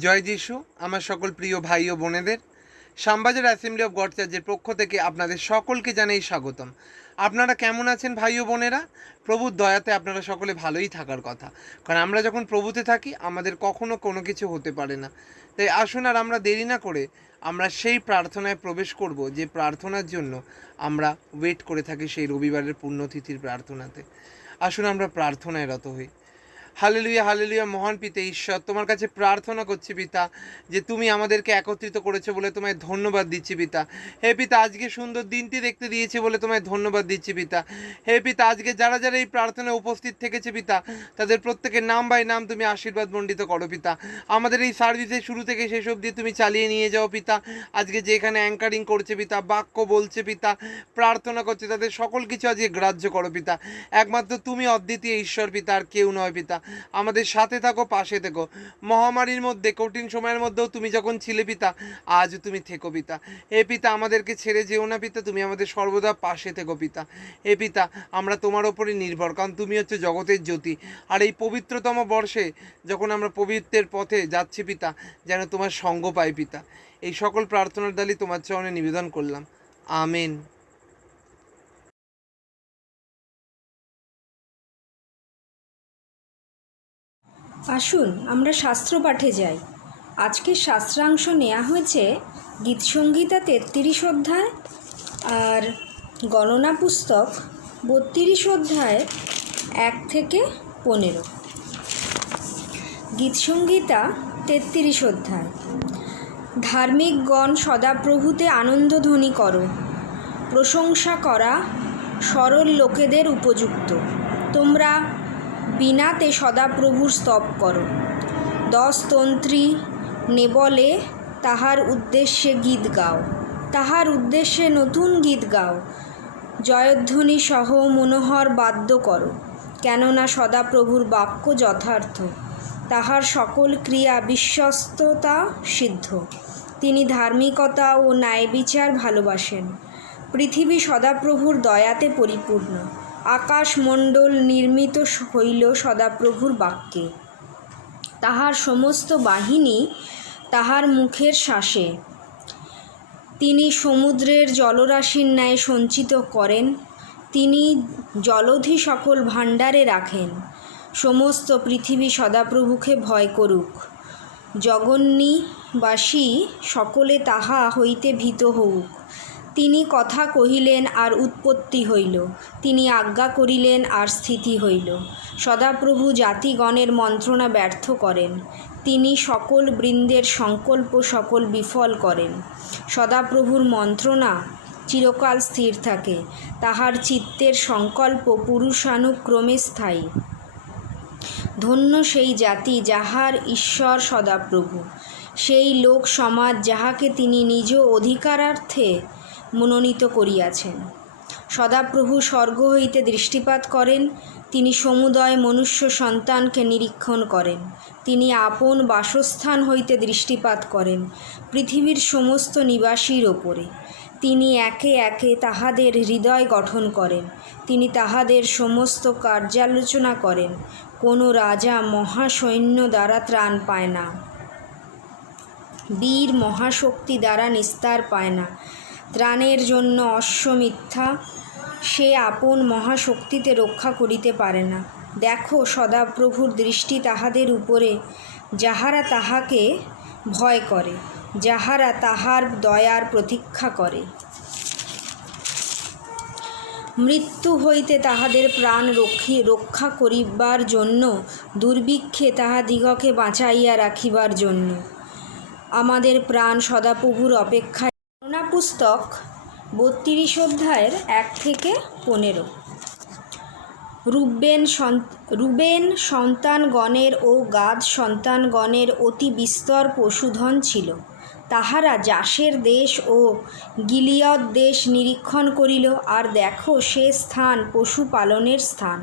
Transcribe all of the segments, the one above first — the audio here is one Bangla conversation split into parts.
জয় যিশু। আমার সকল প্রিয় ভাই ও বোনেদের শ্যামবাজার অ্যাসেম্বলি অফ গড চার্চের পক্ষ থেকে আপনাদের সকলকে জানাই স্বাগতম। আপনারা কেমন আছেন ভাই ও বোনেরা? প্রভুর দয়াতে আপনারা সকলে ভালোই থাকার কথা, কারণ আমরা যখন প্রভুতে থাকি আমাদের কখনো কোনো কিছু হতে পারে না। তাই আসুন আর আমরা দেরি না করে আমরা সেই প্রার্থনায় প্রবেশ করব যে প্রার্থনার জন্য আমরা ওয়েট করে থাকি, সেই রবিবারের পুণ্যতিথির প্রার্থনাতে। আসুন আমরা প্রার্থনায় রত হই। Hallelujah hallelujah. মহান পিতা ঈশ্বর, তোমার কাছে প্রার্থনা করছি পিতা, যে তুমি আমাদেরকে একত্রিত করেছো বলে তোমায় ধন্যবাদ দিচ্ছি পিতা। হে পিতা, আজকে সুন্দর দিনটি দেখতে দিয়েছে বলে তোমায় ধন্যবাদ দিচ্ছি পিতা। হে পিতা, আজকে যারা যারা এই প্রার্থনায় উপস্থিত থেকেছে পিতা, তাদের প্রত্যেকের নাম বাই নাম তুমি আশীর্বাদ মণ্ডিত করো পিতা। আমাদের এই সার্ভিসের শুরু থেকে শেষ অবধি তুমি চালিয়ে নিয়ে যাও পিতা। আজকে যেখানে অ্যাঙ্কারিং করছে পিতা, বাক্য বলছে পিতা, প্রার্থনা করছে, তাদের সকল কিছু আজকে গ্রাহ্য করো পিতা। একমাত্র তুমি অদ্বিতীয় ঈশ্বর পিতা, আর কেউ নয় পিতা। আমাদের সাথে থাকো, পাশে থেকো। মহামারীর মধ্যে, কঠিন সময়ের মধ্যেও তুমি যখন ছিলে পিতা, আজ তুমি থেকো পিতা। হে পিতা, আমাদেরকে ছেড়ে যেও না পিতা, তুমি আমাদের সর্বদা পাশে থেকো পিতা। হে পিতা, আমরা তোমার ওপরে নির্ভর, কারণ তুমি হচ্ছে জগতের জ্যোতি। আর এই পবিত্রতম বর্ষে যখন আমরা পবিত্রের পথে যাচ্ছি পিতা, যেন তোমার সঙ্গ পাই পিতা। এই সকল প্রার্থনার দ্বারাই তোমার চরণে নিবেদন করলাম। আমেন। আসুন আমরা শাস্ত্র পাঠে যাই। আজকের শাস্ত্রাংশ নেওয়া হয়েছে গীতসংহিতা 33 অধ্যায় আর গণনা পুস্তক 32 অধ্যায় 1 থেকে 15। গীতসংহিতা 33 অধ্যায়। ধার্মিকগণ সদাপ্রভুতে আনন্দধ্বনি করো, প্রশংসা করা সরল লোকেদের উপযুক্ত। তোমরা বিনাতে সদাপ্রভুর স্তব করো। 10 তন্ত্রী নেবলে তাহার উদ্দেশ্যে গীত গাও, তাহার উদ্দেশ্যে নতুন গীত গাও। জয়ধ্বনি সহ মনোহর বাদ্য করো, কেননা সদাপ্রভুর বাক্য যথার্থ, তাহার সকল ক্রিয়া বিশ্বস্ততা সিদ্ধ। তিনি ধার্মিকতা ও ন্যায়বিচার ভালোবাসেন। পৃথিবী সদাপ্রভুর দয়াতে পরিপূর্ণ। আকাশমণ্ডল নির্মিত হইল সদাপ্রভুর বাক্যে। তাহার সমস্ত বাহিনী তাহার মুখের শ্বাসে। তিনি সমুদ্রের জলরাশির ন্যায় সঞ্চিত করেন। তিনি জলধি সকল ভাণ্ডারে রাখেন। সমস্ত পৃথিবী সদাপ্রভুকে ভয় করুক। জগন্নিবাসী সকলে তাহা হইতে ভীত হউক। তিনি কথা কহিলেন আর উৎপত্তি হইল, তিনি আজ্ঞা করিলেন আর স্থিতি হইল। সদাপ্রভু জাতিগণের মন্ত্রণা ব্যর্থ করেন। তিনি সকল বৃন্দের সংকল্প সকল বিফল করেন। সদাপ্রভুর মন্ত্রণা চিরকাল স্থির থাকে, তাহার চিত্তের সংকল্প পুরুষানুক্রমে স্থায়ী। ধন্য সেই জাতি যাহার ঈশ্বর সদাপ্রভু, সেই লোক সমাজ যাহাকে তিনি নিজ অধিকারার্থে মনোনীত করিয়াছেন। সদাপ্রভু স্বর্গ হইতে দৃষ্টিপাত করেন। তিনি সমুদয় মনুষ্য সন্তানকে নিরীক্ষণ করেন। তিনি আপন বাসস্থান হইতে দৃষ্টিপাত করেন পৃথিবীর সমস্ত নিবাসীর ওপরে। তিনি একে একে তাহাদের হৃদয় গঠন করেন। তিনি তাহাদের সমস্ত কার্যালোচনা করেন। কোনো রাজা মহাসৈন্য দ্বারা ত্রাণ পায় না, বীর মহাশক্তি দ্বারা নিস্তার পায় না। ত্রাণের জন্য অশ্বমিথ্যা, সে আপন মহাশক্তিতে রক্ষা করিতে পারে না। দেখো, সদাপ্রভুর দৃষ্টি তাহাদের উপরে, যাহারা তাহাকে ভয় করে, যাহারা তাহার দয়ার প্রতীক্ষা করে। মৃত্যু হইতে তাহাদের প্রাণ রক্ষা করিবার জন্য, দুর্ভিক্ষে তাহাদিগকে বাঁচাইয়া রাখিবার জন্য। আমাদের প্রাণ সদাপ্রভুর অপেক্ষায়। গণনা পুস্তক 32 অধ্যায়ের 1 থেকে 15। রুবেন সন্তানগণের ও গাদ সন্তানগণের অতি বিস্তর পশুধন ছিল। তাহারা জাসের দেশ ও গিলিয়দ দেশ নিরীক্ষণ করিল, আর দেখো, সে স্থান পশুপালনের স্থান।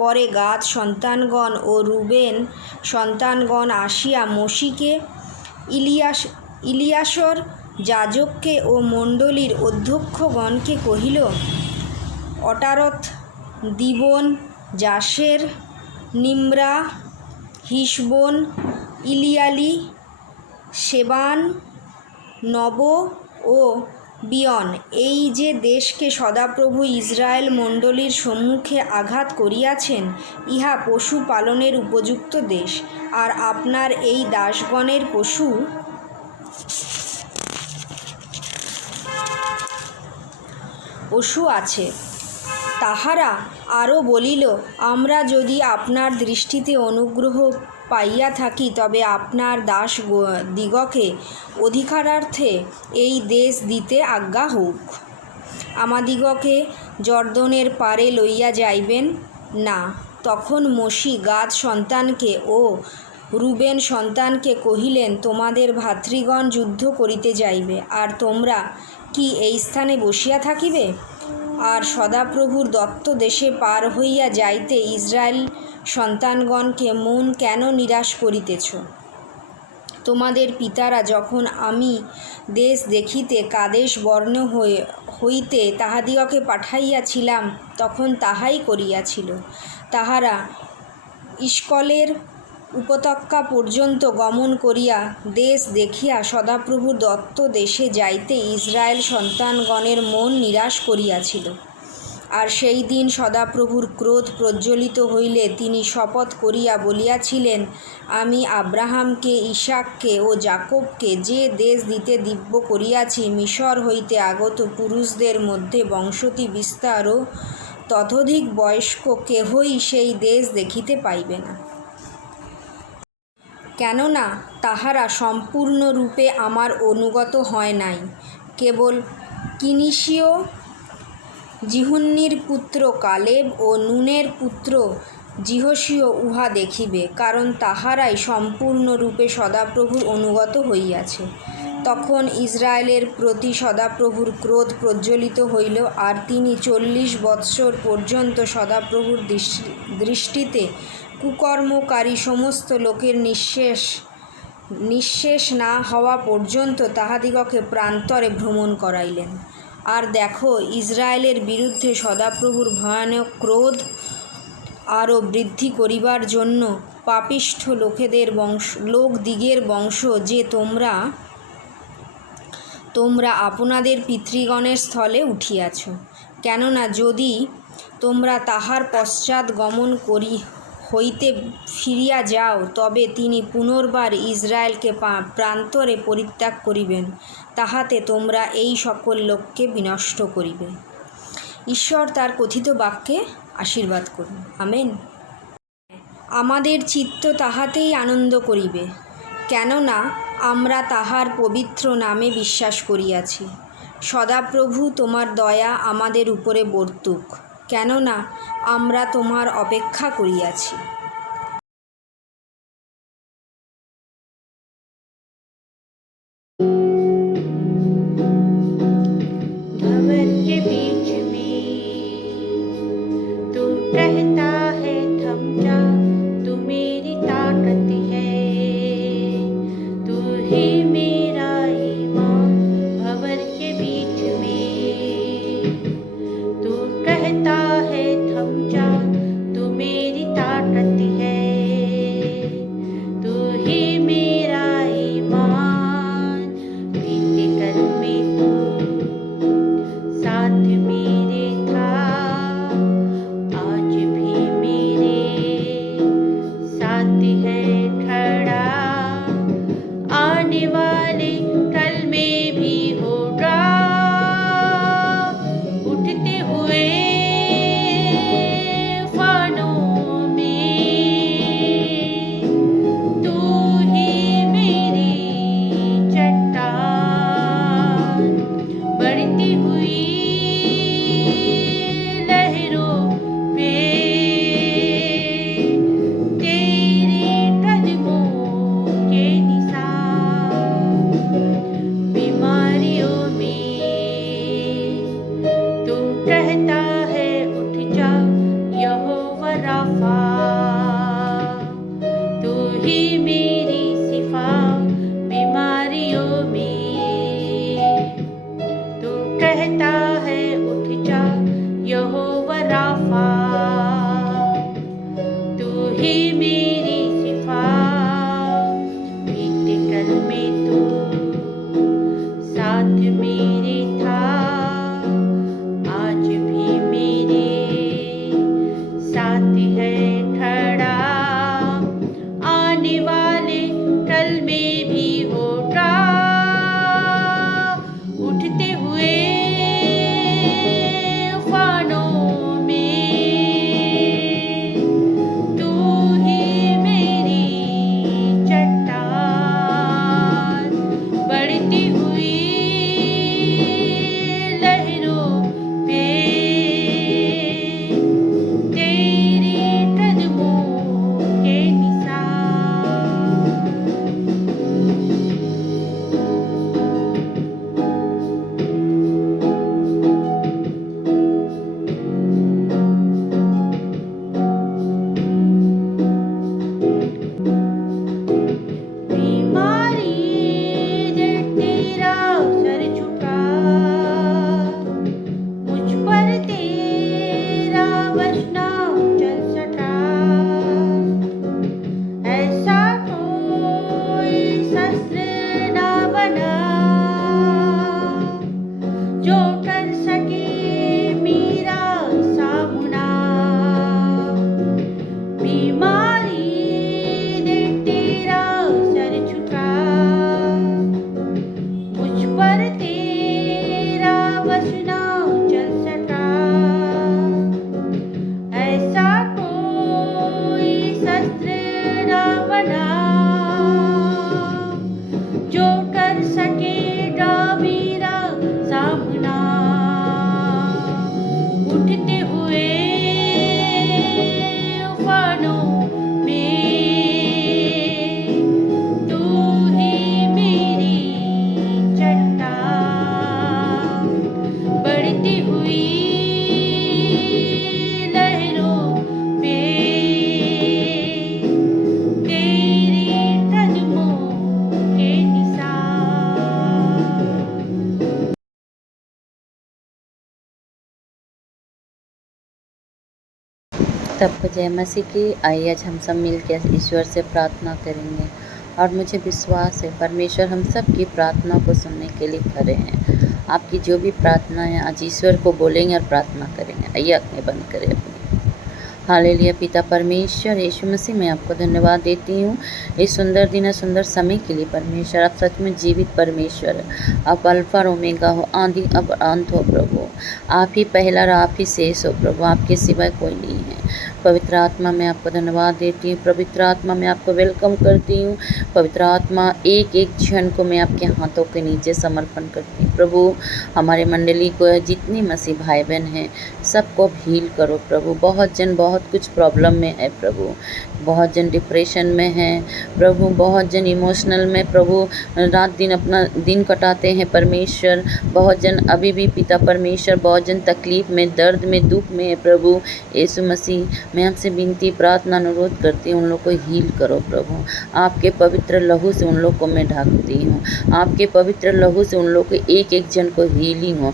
পরে গাদ সন্তানগণ ও রুবেন সন্তানগণ আসিয়া মোশিকে, ইলিয়াসর যাজককে ও মণ্ডলীর অধ্যক্ষগণকে কহিল, অটারথ, দিবন, জাসের, নিম্রা, হিশবোন, ইলিয়ালি সেবান, নব ও বিয়ন, এই যে দেশকে সদাপ্রভু ইসরায়েল মণ্ডলীর সম্মুখে আঘাত করিয়াছেন, ইহা পশু পালনের উপযুক্ত দেশ। আর আপনার এই দাসগণের পশু আছে। তাহারা আরও বলিল, আমরা যদি আপনার দৃষ্টিতে অনুগ্রহ পাইয়া থাকি, তবে আপনার দাস দিগকে অধিকারার্থে এই দেশ দিতে আজ্ঞা হউক। আমাদিগকে জর্দনের পারে লইয়া যাইবেন না। তখন মোশি গাদ সন্তানকে ও রুবেন সন্তানকে কহিলেন, তোমাদের ভাতৃগণ যুদ্ধ করিতে যাইবে, আর তোমরা কি এই স্থানে বসিয়া থাকিবে? আর সদাপ্রভুর দত্ত দেশে পার হইয়া যাইতে ইসরায়েল সন্তানগণকে মন কেন নিরাশ করিতেছ? তোমাদের পিতারা যখন আমি দেশ দেখিতে কাদেশ বর্ণ হইতে তাহাদিগকে পাঠাইয়াছিলাম, তখন তাহাই করিয়াছিল। তাহারা ইস্কলের উপত্যকা পর্যন্ত গমন করিয়া দেশ দেখিয়া সদাপ্রভুর দত্ত দেশে যাইতে ইসরায়েল সন্তানগণের মন নিরাশ করিয়াছিল। আর সেই দিন সদাপ্রভুর ক্রোধ প্রজ্বলিত হইলে তিনি শপথ করিয়া বলিয়াছিলেন, আমি আব্রাহামকে, ইসাককে ও যাকবকে যে দেশ দিতে দিব্য করিয়াছি, মিশর হইতে আগত পুরুষদের মধ্যে বংশতি বিস্তার ও ততোধিক বয়স্ক কেহই সেই দেশ দেখিতে পাইবে না। কেননা তাহারা সম্পূর্ণরূপে আমার অনুগত হয় নাই। কেবল কিনিশীয় জিহুন্নির পুত্র কালেব ও নুনের পুত্র জিহসীয় উহা দেখিবে, কারণ তাহারাই সম্পূর্ণরূপে সদাপ্রভুর অনুগত হইয়াছে। তখন ইসরায়েলের প্রতি সদাপ্রভুর ক্রোধ প্রজ্বলিত হইল, আর তিনি 40 বৎসর পর্যন্ত সদাপ্রভুর দৃষ্টিতে কুকর্মকারী সমস্ত লোকের নিঃশেষ না হওয়া পর্যন্ত তাহাদিগকে প্রান্তরে ভ্রমণ করাইলেন। আর দেখো, ইসরায়েলের বিরুদ্ধে সদাপ্রভুর ভয়ানক ক্রোধ আরও বৃদ্ধি করিবার জন্য পাপিষ্ঠ লোকদিগের বংশ যে তোমরা আপনাদের পিতৃগণের স্থলে উঠিয়াছ। কেননা যদি তোমরা তাহার পশ্চাৎ গমন হইতে ফিরিয়া যাও, তবে তিনি পুনর্বার ইসরায়েলকে প্রান্তরে পরিত্যাগ করিবেন, তাহাতে তোমরা এই সকল লোককে বিনষ্ট করিবে। ঈশ্বর তার কথিত বাক্যে আশীর্বাদ করুন। আমেন। আমাদের চিত্ত তাহাতেই আনন্দ করিবে, কেননা আমরা তাহার পবিত্র নামে বিশ্বাস করিয়াছি। সদাপ্রভু তোমার দয়া আমাদের উপরে বর্তুক, কেননা আমরা তোমার অপেক্ষা করিয়াছি। भंवर के बीच में तू कहता है थम जा, तू मेरी ताकत है, तू ही मेरा ईमान। भंवर के बीच में तू कहता है थम जा, तू मेरी ताकत है, तू ही मेरा ईमान। बीते कल में तू साथ मेरे था, आज भी मेरे साथ है खड़ा, आने वाले कल में भी होगा। उठते हुए फानों में तू ही मेरी चट्टान, बढ़ती हुई लहरों पे तेरे कदमों के निशान। बीमारियों में तू कहता है उठ जा, यहोवा राफा, तू ही मेरी शिफा। बीमारियों में तू कहता है उठ जा, यहोवा राफा, तू ही मेरी शिफा। बीते कल में तू मेरे था, आज भी मेरे साथ है खड़ा, आने वाले कल में भी होगा। उठते हुए तूफानों में तू ही मेरी चट्टान, बढ़ती हुई लहरों पे तेरी कदमों के निशान। बीमारी दे तेरा सर झुका, मुझ पर तेरा बस ना चल सका। ऐसा कोई शस्त्र ना बना जो कर सके मेरा सामना। बीमारी दे तेरा सर झुका, मुझ पर तेरा बस ना चल सका। ऐसा कोई शस्त्र ना बना जो कर सकेगा मेरा सामना। उठते हुए तूफानों में तू ही मेरी चट्टान, बढ़ती हुई लहरों पे तेरी कदमों के निशान। तब जय मसीह की। आइए आज हम सब मिलकर ईश्वर से प्रार्थना करेंगे और मुझे विश्वास है परमेश्वर हम सब की प्रार्थना को सुनने के लिए खड़े हैं। आपकी जो भी प्रार्थना है आज ईश्वर को बोलेंगे और प्रार्थना करेंगे। आइए आँखें बंद करें अपनी। हालेलुया। पिता परमेश्वर यीशु मसीह मैं आपको धन्यवाद देती हूँ इस सुंदर दिन सुंदर समय के लिए। परमेश्वर आप सच में जीवित परमेश्वर है। आप अल्फा और ओमेगा हो, आदि अब अंत हो प्रभु। आप ही पहला और आप ही शेष हो प्रभु, आपके सिवाय कोई नहीं है। पवित्र आत्मा मैं आपको धन्यवाद देती हूँ। पवित्र आत्मा मैं आपको वेलकम करती हूँ। पवित्र आत्मा एक एक क्षण को मैं आपके हाथों के नीचे समर्पण करती हूँ प्रभु। हमारे मंडली को जितनी मसीह भाई बहन हैं सबको हील करो प्रभु। बहुत जन बहुत कुछ प्रॉब्लम में है प्रभु, बहुत जन डिप्रेशन में हैं प्रभु, बहुत जन इमोशनल में प्रभु रात दिन अपना दिन कटाते हैं परमेश्वर। बहुत जन अभी भी पिता परमेश्वर बहुत जन तकलीफ़ में, दर्द में, दुख में है प्रभु। यीशु मसीह मैं आपसे विनती प्रार्थना अनुरोध करती हूँ उन लोग को हील करो प्रभु। आपके पवित्र लहू से उन लोग को मैं ढकती हूँ। आपके पवित्र लहू से उन लोग को एक एक जन को हीलिंग हो,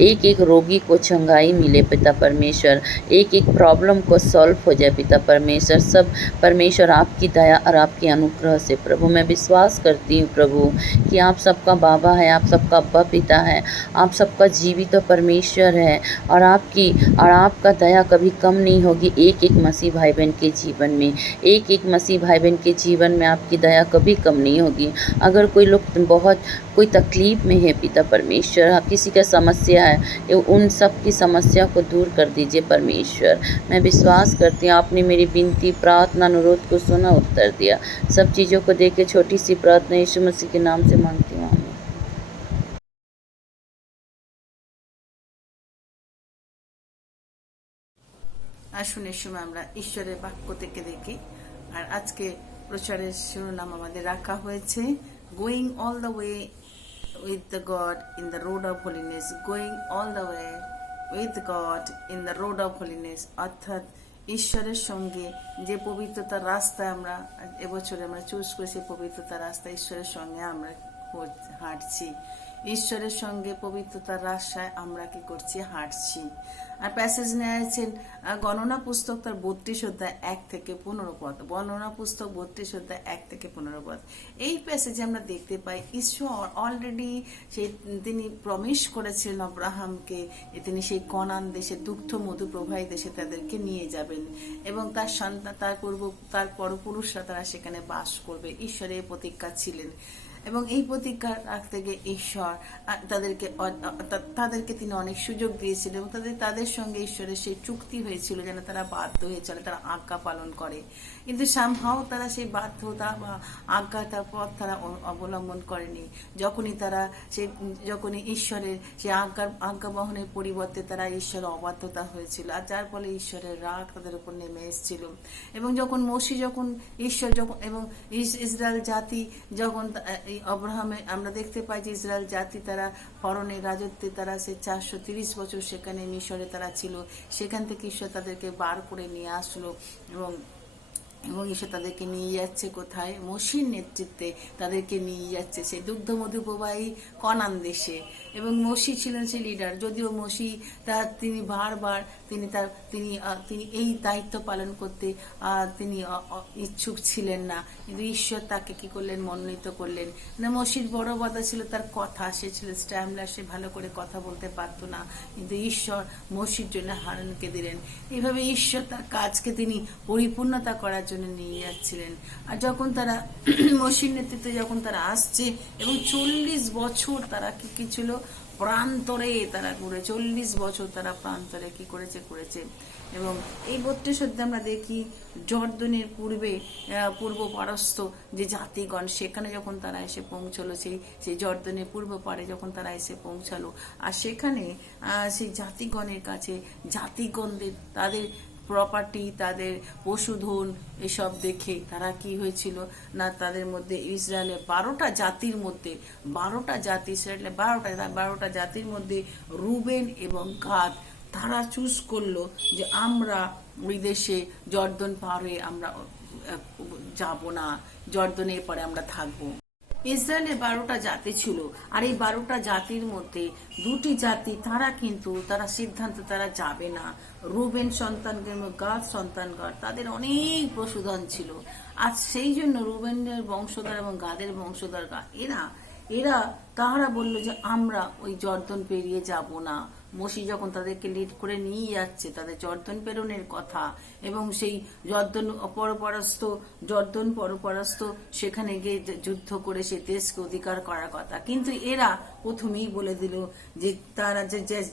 एक एक रोगी को चंगाई मिले पिता परमेश्वर। एक एक प्रॉब्लम को सॉल्व हो जाए पिता परमेश्वर। सब परमेश्वर आपकी दया और आपके अनुग्रह से प्रभु मैं विश्वास करती हूँ प्रभु कि आप सबका बाबा है, आप सबका अब्बा पिता है, आप सबका जीवित परमेश्वर है और आपका दया कभी कम नहीं होगी एक एक मसीह भाई बहन के जीवन में। एक एक मसीह भाई बहन के जीवन में आपकी दया कभी कम नहीं होगी। अगर कोई लोग बहुत कोई तकलीफ़ में है पिता परमेश्वर, किसी का समस्या है, उन सब की समस्या को दूर कर दीजिए परमेश्वर। मैं विश्वास करती हूँ आपने मेरी विनती प्रार्थना अनुरोध को सुना, उत्तर दिया। सब चीज़ों को देख के छोटी सी प्रार्थना यीशु मसीह के नाम से मांगती हूँ, आमीन। আসুন এই সময় আমরা ঈশ্বরের বাক্য থেকে দেখি। আর আজকে প্রচারের শিরোনাম আমাদের রাখা হয়েছে going all the way with the god in the road of holiness. Going all the way with god in the road of holiness, অর্থাৎ ঈশ্বরের সঙ্গে যে পবিত্রতার রাস্তায় আমরা এবছরে আমরা চুজ করেছি, পবিত্রতার রাস্তা ঈশ্বরের সঙ্গে আমরা হাঁটছি। ঈশ্বরের সঙ্গে পবিত্রতার রাস্তায় আমরা কি করছি, হাঁটছি। আর প্যাসেজ নেওয়া আছেন গণনা পুস্তক তার 32 অধ্যায় 1 থেকে 15 পদ। গণনা পুস্তক 32 অধ্যায় 1 থেকে 15 পদ। এই প্যাসেজে আমরা দেখতে পাই ঈশ্বর অলরেডি তিনি প্রমিস করেছিলেন আব্রাহামকে, তিনি সেই কনান দেশে দুগ্ধ মধু প্রবাহী দেশে তাদেরকে নিয়ে যাবেন এবং তার সন্তান তার পরপুরুষরা তারা সেখানে বাস করবে। ঈশ্বরের প্রতিজ্ঞা ছিলেন এবং এই প্রতিজ্ঞা রাখতে গিয়ে ঈশ্বর তাদেরকে তিনি অনেক সুযোগ দিয়েছিলেন এবং তাদের সঙ্গে ঈশ্বরের সেই চুক্তি হয়েছিল যেন তারা বাধ্য হয়ে চলে, তারা আজ্ঞা পালন করে। কিন্তু সামহাও তারা সেই বাধ্যতা বা আজ্ঞাতার পথ তারা অবলম্বন করেনি। যখনই ঈশ্বরের সেই আজ্ঞা বহনের পরিবর্তে তারা ঈশ্বরের অবাধ্যতা হয়েছিল, আর যার ফলে ঈশ্বরের রাগ তাদের উপর নেমে এসেছিল। এবং যখন ইসরায়েল জাতি যখন অব্রাহামে আমরা দেখতে পাই যে ইসরায়েল জাতি তারা ফরনের রাজত্বে তারা সে 430 বছর সেখানে মিশরে তারা ছিল, সেখান থেকে ঈশ্বর তাদেরকে বার করে নিয়ে আসলো এবং ঈশ্বর তাদেরকে নিয়ে যাচ্ছে কোথায়, মসির নেতৃত্বে তাদেরকে নিয়ে যাচ্ছে সেই দুগ্ধ মধু প্রবাহী কনান দেশে। এবং মসি ছিলেন সেই লিডার, যদিও মসি তিনি বারবার তিনি এই দায়িত্ব পালন করতে তিনি ইচ্ছুক ছিলেন না, কিন্তু ঈশ্বর তাকে কি করলেন, মনোনীত করলেন। না, মসির বড় বাধা ছিল তার কথা, সে ছিল স্ট্যামলার, সে ভালো করে কথা বলতে পারত না, কিন্তু ঈশ্বর মসির জন্য হারুনকে দিলেন। এইভাবে ঈশ্বর তার কাজকে তিনি পরিপূর্ণতা করার জন্য নিয়ে যাচ্ছিলেন। আর যখন তারা মসির নেতৃত্বে যখন তারা আসছে এবং 40 বছর তারা কি ছিল, প্রান্তরে তারা ঘুরে, 40 বছর তারা প্রান্তরে কি করেছে। এবং এই 32 অধ্যায়ে আমরা দেখি জর্দনের পূর্ব পারস্থ যে জাতিগণ সেখানে যখন তারা এসে পৌঁছলো, সেই জর্দনের পূর্ব পারে যখন তারা এসে পৌঁছালো, আর সেখানে সেই জাতিগণের কাছে জাতিগণদের তাদের প্রপার্টি, তাদের পশুধন এসব দেখে তারা কি হয়েছিল না, তাদের মধ্যে ইসরায়েলের 12টা জাতির মধ্যে 12টা জাতি, ইসরায়েলের 12টা জাতির মধ্যে রুবেন এবং গাদ তারা চুজ করলো যে আমরা ওই দেশে জর্দন পার হয়ে আমরা যাব না, জর্দনের পরে আমরা থাকবো। ইসরায়েলের 12টা জাতি ছিল, আর এই 12টা জাতির মধ্যে 2টি জাতি তারা সিদ্ধান্ত তারা যাবে না। রুবেন সন্তানগণ এবং গাদ সন্তানগণ তাদের অনেক পশুধন ছিল, আর সেই জন্য রুবেনের বংশধর এবং গাদের বংশধর এরা তাহারা বলল যে আমরা ওই জর্দন পেরিয়ে যাব না। মসি যখন তাদেরকে লিড করে নিয়ে যাচ্ছে তাদের জর্দন প্রেরণের কথা, এবং সেই জর্দন পরপরাস্ত সেখানে গিয়ে যুদ্ধ করে সেই দেশকে অধিকার করার কথা, কিন্তু এরা প্রথমেই বলে দিল যে তারা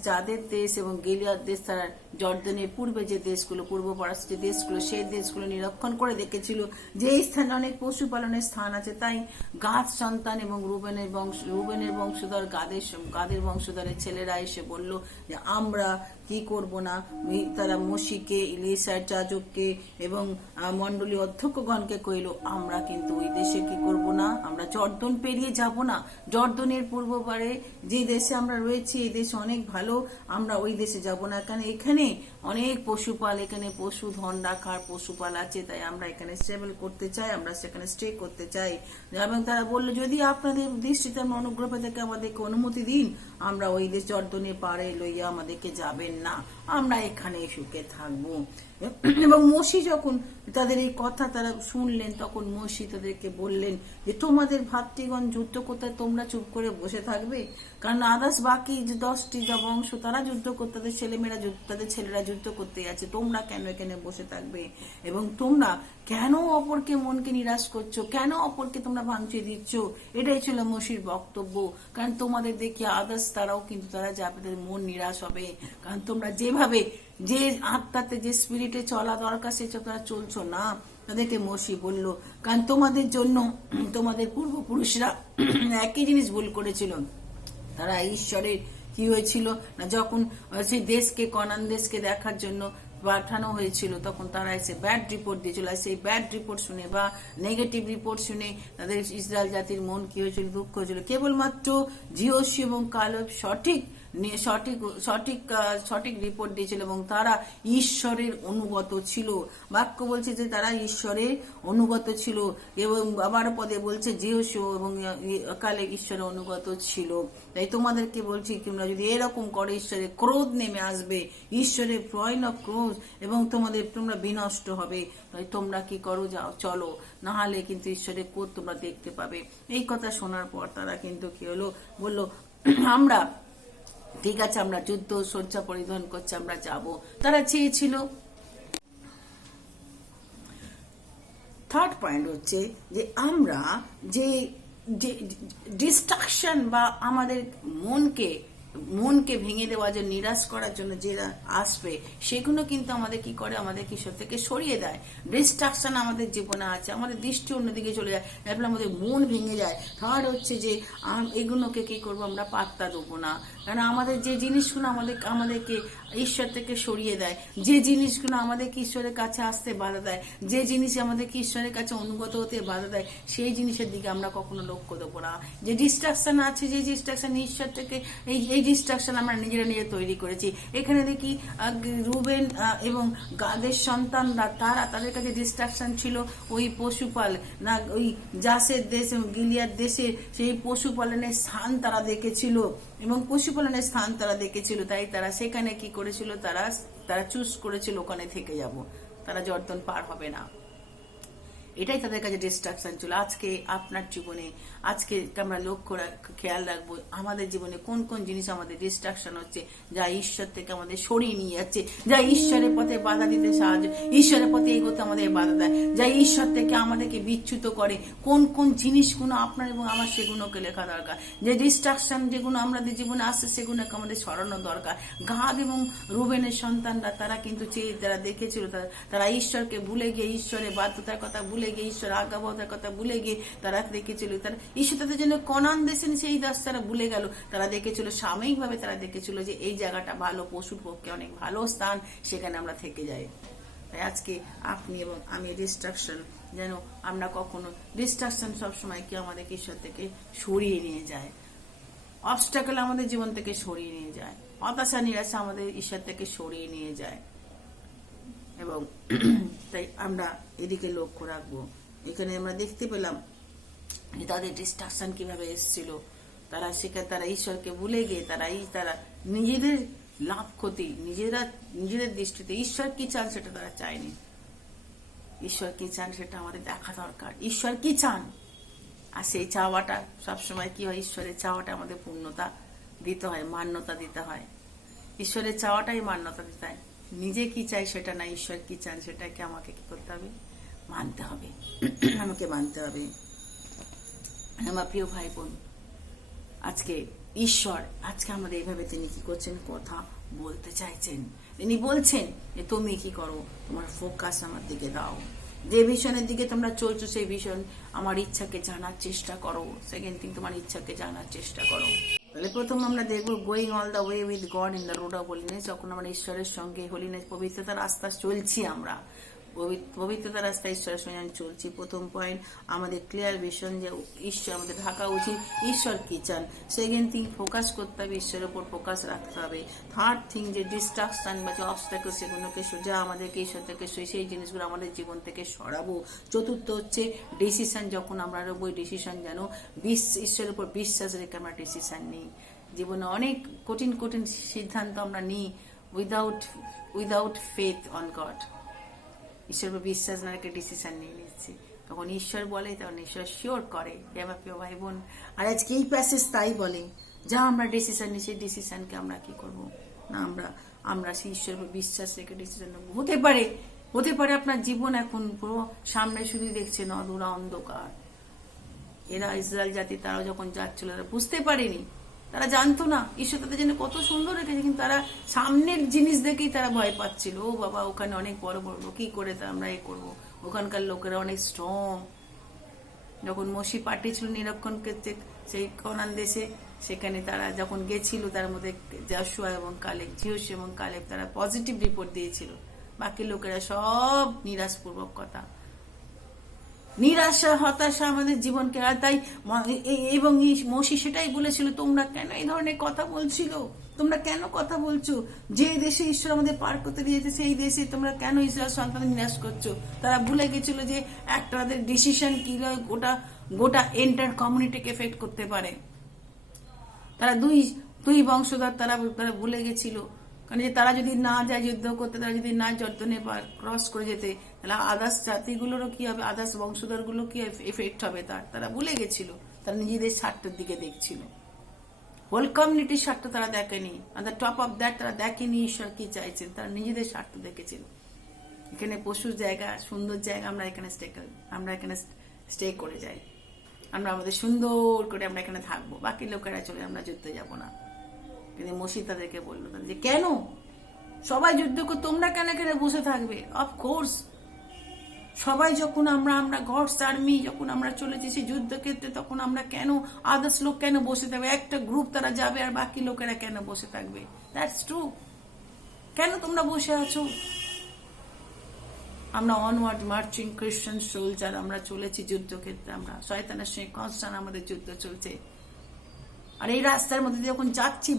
যাদের দেশ এবং গিলিয়াদ দেশ, তারা জর্দনের পূর্বে যে দেশগুলো, পূর্বপরাস্ত যে দেশগুলো, সেই দেশগুলো নিরীক্ষণ করে দেখেছিল যে এই স্থানে অনেক পশুপালনের স্থান আছে। তাই গাদ সন্তান এবং রুবেনের বংশধর গাদের বংশধরের ছেলেরা এসে বলল যে আমরা কি করব না। তারা মসিকে, ইলিশার যাজককে এবং মণ্ডলী অধ্যক্ষগণকে কইল আমরা কিন্তু ওই দেশে কি করব না, আমরা জর্দন পেরিয়ে যাব না। জর্দনের পূর্ব পারে যে দেশে আমরা রয়েছি এই দেশ অনেক ভালো, আমরা ওই দেশে যাব না, কারণ এখানে অনেক পশুপাল, এখানে পশু ধন রাখার পশুপাল আছে, তাই আমরা এখানে স্টেবল করতে চাই, আমরা সেখানে স্টে করতে চাই। এবং তারা বলল যদি আপনাদের দৃষ্টিতে অনুগ্রহ থেকে আমাদেরকে অনুমতি দিন, আমরা ওই দেশ জর্দনের পারে লইয়া আমাদেরকে যাবেন না, আমরা এখানে সুখে থাকবো। এবং মসি যখন তাদের এই কথা তারা শুনলেন, তখন মসি তাদেরকে বললেন যে তোমাদের ভাতৃগণ যুদ্ধ করতে তোমরা চুপ করে বসে থাকবে, কারণ আদার্স বাকি যে 10টি বংশ তারা যুদ্ধ করতে, তাদের ছেলেরা যুদ্ধ করতে যাচ্ছে, তোমরা কেন এখানে বসে থাকবে? এবং তোমরা কেন অপরকে মনকে নিরাশ করছো, কেন অপরকে তোমরা ভাঙচুর দিচ্ছ? এটাই ছিল মসির বক্তব্য, কারণ তোমাদের দেখি আদার্স তারাও কিন্তু তারা যাবে, তাদের মন নিরাশ হবে, কারণ তোমরা যেভাবে যে আত্মাতে যে স্পিরিটে চলা দরকার সে তোমরা চলছো না। তাদেরকে মসি বলল কারণ তোমাদের জন্য তোমাদের পূর্বপুরুষরা একই জিনিস ভুল করেছিল। তারা ঈশ্বরের কি হয়েছিল না, যখন সেই দেশকে, কনান দেশকে দেখার জন্য পাঠানো হয়েছিল, তখন তারা এসে ব্যাড রিপোর্ট দিয়েছিল। সেই ব্যাড রিপোর্ট শুনে বা নেগেটিভ রিপোর্ট শুনে তাদের ইসরায়েল জাতির মন কি হয়েছিল, দুঃখ হয়েছিল। কেবলমাত্র জিওসি এবং কালেব সঠিক সঠিক সঠিক সঠিক রিপোর্ট দিয়েছিল এবং তারা ঈশ্বরের অনুগত ছিল। বাক্য বলছে যে তারা ঈশ্বরের অনুগত ছিল এবং আবার পদে বলছে জিহোশু এবং কালে ঈশ্বরের অনুগত ছিল। তাই তোমাদেরকে বলছি তোমরা যদি এরকম করে ঈশ্বরের ক্রোধ নেমে আসবে, ঈশ্বরের ভয়ানক ক্রোধ এবং তোমরা বিনষ্ট হবে। তাই তোমরা কি করো, যাও চলো, না হলে কিন্তু ঈশ্বরের ক্রোধ তোমরা দেখতে পাবে। এই কথা শোনার পর তারা কিন্তু কি হলো, বললো আমরা ঠিক আছে, আমরা যুদ্ধ সজ্জা পরিধান করছি, আমরা যাব। তারা চেয়েছিল। থার্ড পয়েন্ট হচ্ছে যে আমরা যে ডিস্ট্রাকশন বা আমাদের মনকে ভেঙে দেওয়ার জন্য, নিরাশ করার জন্য যেটা আসবে, সেগুলো কিন্তু আমাদের কি করে, আমাদের কিশোর থেকে সরিয়ে দেয়। ডিস্ট্রাকশন আমাদের জীবনে আছে, আমাদের দৃষ্টি অন্যদিকে চলে যায়, তারপরে আমাদের মন ভেঙে যায়। থার্ড হচ্ছে যে এগুলোকে কি করবো, আমরা পাত্তা দেবো না। কারণ আমাদের যে জিনিসগুলো আমাদেরকে ঈশ্বর থেকে সরিয়ে দেয়, যে জিনিসগুলো আমাদেরকে ঈশ্বরের কাছে আসতে বাধা দেয়, যে জিনিস আমাদেরকে ঈশ্বরের কাছে অনুগত হতে বাধা দেয়, সেই জিনিসের দিকে আমরা কখনো লক্ষ্য দেবো না। যে ডিস্ট্রাকশন আছে, যে ডিস্ট্রাকশন ঈশ্বর থেকে, এই ডিস্ট্রাকশন আমরা নিজে তৈরি করেছি। এখানে দেখি রুবেন এবং গাদের সন্তানরা, তাদের কাছে ডিস্ট্রাকশন ছিল ওই পশুপাল না, ওই জাসের দেশ এবং গিলিয়াদ দেশে সেই পশুপালনের স্থান তারা দেখেছিল এবং পশুপালনের স্থান তারা দেখেছিল। তাই তারা সেখানে কি করেছিল, তারা চুজ করেছিল ওখানে থেকে যাব, তারা জর্দন পার হবে না। এটাই তাদের কাছে ডিস্ট্রাকশন ছিল। আজকে আপনার জীবনে, আজকে আমরা খেয়াল রাখবো আমাদের জীবনে কোন কোন জিনিস আমাদের ডিস্ট্রাকশন হচ্ছে, যা ঈশ্বর থেকে আমাদের সরিয়ে নিয়ে যাচ্ছে, যা ঈশ্বরের পথে বাধা দিতে সাহায্য, ঈশ্বরের পথে এগোতে আমাদের বাধা দেয়, যা ঈশ্বর থেকে আমাদেরকে বিচ্যুত করে। কোন কোন জিনিসগুলো আপনার এবং আমার সেগুলোকে লেখা দরকার। যে ডিস্ট্রাকশন যেগুলো আমাদের জীবনে আসছে, সেগুলোকে আমাদের সরানো দরকার। গাদ এবং রুবেনের সন্তানরা তারা কিন্তু যারা দেখেছিল, তারা ঈশ্বরকে ভুলে গিয়ে, ঈশ্বরের বাধ্যতার কথা ভুলে গিয়ে, ঈশ্বর আজ্ঞাবহতার কথা ভুলে গিয়ে তারা দেখেছিল, তারা ঈশ্বর তাদের জন্য কনান দেশে সেই দাস তারা ভুলে গেল। তারা দেখেছিল সাময়িকভাবে, তারা দেখেছিল যে এই জায়গাটা ভালো, পশুর পক্ষে অনেক ভালো স্থান, সেখানে আমরা থেকে যাই। তাই আজকে আপনি এবং আমি ডিস্ট্রাকশন, যেন আমরা কখনো ডিস্ট্রাকশন সবসময় কি আমাদের ঈশ্বর থেকে সরিয়ে নিয়ে যায়, অবস্টাকেল আমাদের জীবন থেকে সরিয়ে নিয়ে যায়, হতাশা নিরাশা আমাদের ঈশ্বর থেকে সরিয়ে নিয়ে যায়। এবং তাই আমরা এদিকে লক্ষ্য রাখবো। এখানে আমরা দেখতে পেলাম যে তাদের ডিস্ট্রাকশন কিভাবে এসেছিল। তারা ঈশ্বরকে ভুলে গিয়ে তারা নিজেদের লাভ ক্ষতি, নিজেদের দৃষ্টিতে ঈশ্বর কি চান সেটা তারা চায়নি। ঈশ্বর কি চান সেটা আমাদের দেখা দরকার। ঈশ্বর কি চান, আর সেই চাওয়াটা সবসময় কি হয়, ঈশ্বরের চাওয়াটা আমাদের পূর্ণতা দিতে হয়, মান্যতা দিতে হয়। ঈশ্বরের চাওয়াটাই মান্যতা দিতে হয়। নিজে কি চাই সেটা না, ঈশ্বর কি চান সেটাকে আমাকে কি করতে হবে, মানতে হবে, আমাকে মানতে হবে। আমার প্রিয় ভাই বোন, আজকে আমাদের এইভাবে তিনি কি করছেন, কথা বলতে চাইছেন। তিনি বলছেন যে তুমি কি করো, তোমার ফোকাস আমার দিকে দাও, যে ভিশনের দিকে তোমরা চলছো সেই ভিশন, আমার ইচ্ছাকে জানার চেষ্টা করো। সেকেন্ড থিং, তোমার ইচ্ছাকে জানার চেষ্টা করো। তাহলে প্রথম আমরা দেখবো going all the way with god in the road of holiness. যখন আমরা ঈশ্বরের সঙ্গে হোলিনেস, পবিত্রতার রাস্তা চলছি, আমরা পবিত্রতার রাস্তায় ঈশ্বরের সঙ্গে আমি চলছি। প্রথম পয়েন্ট, আমাদের ক্লিয়ার ভিশন যে ঈশ্বর আমাদের থাকা উচিত, ঈশ্বর কি চান। সেকেন্ড থিং, ফোকাস করতে হবে, ঈশ্বরের উপর ফোকাস রাখতে হবে। থার্ড থিং, যে ডিস্ট্রাকশন বা যে অবস্টাকেল, সেগুলোকে সোজা আমাদেরকে ঈশ্বর থেকে সেই জিনিসগুলো আমাদের জীবন থেকে সরাবো। চতুর্থ হচ্ছে ডিসিশন, যখন আমরা নেবো ডিসিশন যেন ঈশ্বরের উপর বিশ্বাস রেখে আমরা ডিসিশন নিই। জীবনে অনেক কঠিন কঠিন সিদ্ধান্ত আমরা নিই উইদাউট ফেথ অন গড। ঈশ্বরের উপর বিশ্বাস না রেখে ডিসিশন নিয়ে নিচ্ছি, তখন ঈশ্বর বলে, তখন ঈশ্বর শিওর করে। আমার প্রিয় ভাই বোন, আর আজকে এই প্যাসেজ তাই বলে, যা আমরা ডিসিশন নিই সেই ডিসিশনকে আমরা কি করব না, আমরা সেই ঈশ্বরের উপর বিশ্বাস রেখে ডিসিশন নেব। হতে পারে আপনার জীবন এখন পুরো সামনে শুধু দেখছে অধুরা অন্ধকার। এরা ইসরায়েল জাতি, তারা যখন যাচ্ছিল তারা বুঝতে পারেনি, তারা জানতো না ঈশ্বর তাদের জন্য কত সুন্দর রেখেছে, কিন্তু তারা সামনের জিনিস দেখেই তারা ভয় পাচ্ছিল। ও বাবা, ওখানে অনেক বড় বড় লোক, কি করে তা আমরা করবো, ওখানকার লোকেরা অনেক স্ট্রং। যখন মসি পাঠিয়েছিল নিরক্ষণকে সেই কনান দেশে, সেখানে তারা যখন গেছিল, তার মধ্যে যশোয়া এবং কালেব, জিহোশু এবং কালেব, তারা পজিটিভ রিপোর্ট দিয়েছিল, বাকি লোকেরা সব নিরাশপূর্বক কথা। নিরাশা হতাশা আমাদের জীবনকে, আর তাই এবং মসি সেটাই বলেছিল, তোমরা কেন এই ধরনের কথা বলছিল, তোমরা কেন কথা বলছো, যে দেশে ঈশ্বর আমাদের পার করতে দিয়েছে সেই দেশে তোমরা কেন ইসরায়েল সন্তান নিরাশ করছো। তারা ভুলে গেছিল যে একটা তাদের ডিসিশন কি গোটা গোটা এন্টার কমিউনিটিকে এফেক্ট করতে পারে। তারা দুই বংশধর তারা ভুলে গেছিল, কারণ যে তারা যদি না যায় যুদ্ধ করতে, তারা যদি না জর্দনে ক্রস করে যেতে, তাহলে আদার্স জাতিগুলোরও কি হবে, আদার্স বংশধর গুলো কি এফেক্ট হবে তারা ভুলে গেছিল। তারা নিজেদের স্বার্থের দিকে দেখছিল, হোল কমিউনিটির স্বার্থ তারা দেখেনি। On the top of that তারা দেখেনি ঈশ্বর কি চাইছেন, তারা নিজেদের স্বার্থ দেখেছিল। এখানে পশুর জায়গা, সুন্দর জায়গা, আমরা এখানে স্টে করে যাই, আমরা আমাদের সুন্দর করে আমরা এখানে থাকবো, বাকি লোকেরা চলে, আমরা যুদ্ধে যাব না। কিন্তু মসি তাদেরকে বললো যে কেন সবাই যুদ্ধ করে, তোমরা কেন এখানে বসে থাকবে? অফকোর্স সবাই যখন আমরা গডস আর্মি যখন আমরা চলেছি সেই যুদ্ধক্ষেত্রে, তখন আমরা কেন আদার্স লোক কেন বসে থাকবে? একটা গ্রুপ তারা যাবে আর বাকি লোকেরা কেন বসে থাকবে? That's true. কেন তোমরা বসে আছো? আমরা অনওয়ার্ড মার্চিং খ্রিস্টান সোলজার, আমরা চলেছি যুদ্ধক্ষেত্রে, আমরা শয়তানের সঙ্গে কনস্ট্যান্ট আমাদের যুদ্ধ চলছে। আর এই রাস্তার মধ্যে যখন যাচ্ছি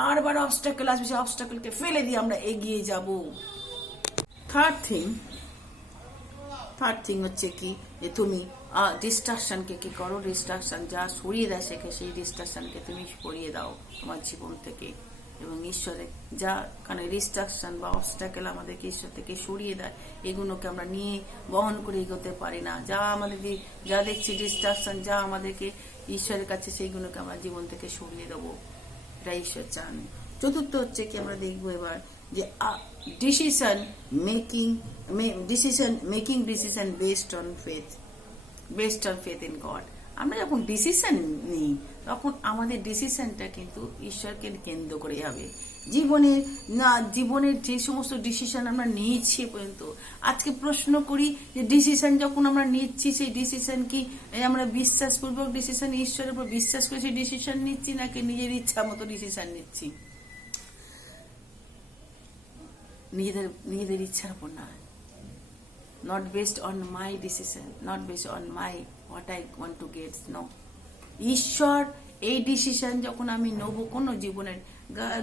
বারবার অবস্টাকেল আসবে, সেই অবস্টাকেলকে ফেলে দিয়ে আমরা এগিয়ে যাব। থার্ড থিং হচ্ছে কি, যে তুমি ডিস্ট্রাকশনকে কি করো, ডিস্ট্রাকশন যা সরিয়ে দেয় সেই ডিস্ট্রাকশনকে তুমি সরিয়ে দাও তোমার জীবন থেকে। এবং ঈশ্বরে যা কারণ ডিস্ট্রাকশন বা অবস্টাকেল আমাদেরকে ঈশ্বর থেকে সরিয়ে দেয়, এগুলোকে আমরা নিয়ে বহন করে এগোতে পারি না। যা দেখছি ডিস্ট্রাকশন, যা আমাদেরকে ঈশ্বরের কাছে, সেইগুলোকে আমরা জীবন থেকে সরিয়ে দেবো, এটা ঈশ্বর চান। চতুর্থ হচ্ছে কি, আমরা দেখবো এবার যে decision making based on faith in god. আমরা যখন ডিসিশন নিই তখন আমাদের ডিসিশনটা কিন্তু ঈশ্বরকে কেন্দ্র করে হবে। জীবনের যে সমস্ত ডিসিশন আমরা নিয়েছি পর্যন্ত, আজকে প্রশ্ন করি যে ডিসিশন যখন আমরা নিচ্ছি, সেই ডিসিশন কি আমরা বিশ্বাসপূর্বক ডিসিশন, ঈশ্বরের উপর বিশ্বাস করে সেই ডিসিশন নিচ্ছি, নাকি নিজের ইচ্ছা মতো ডিসিশন নিচ্ছি? নিজেদের ইচ্ছার উপর না, not based on my decision, not based on what I want to get, no. ঈশ্বর এই ডিসিশন যখন আমি নেবো কোনো জীবনের,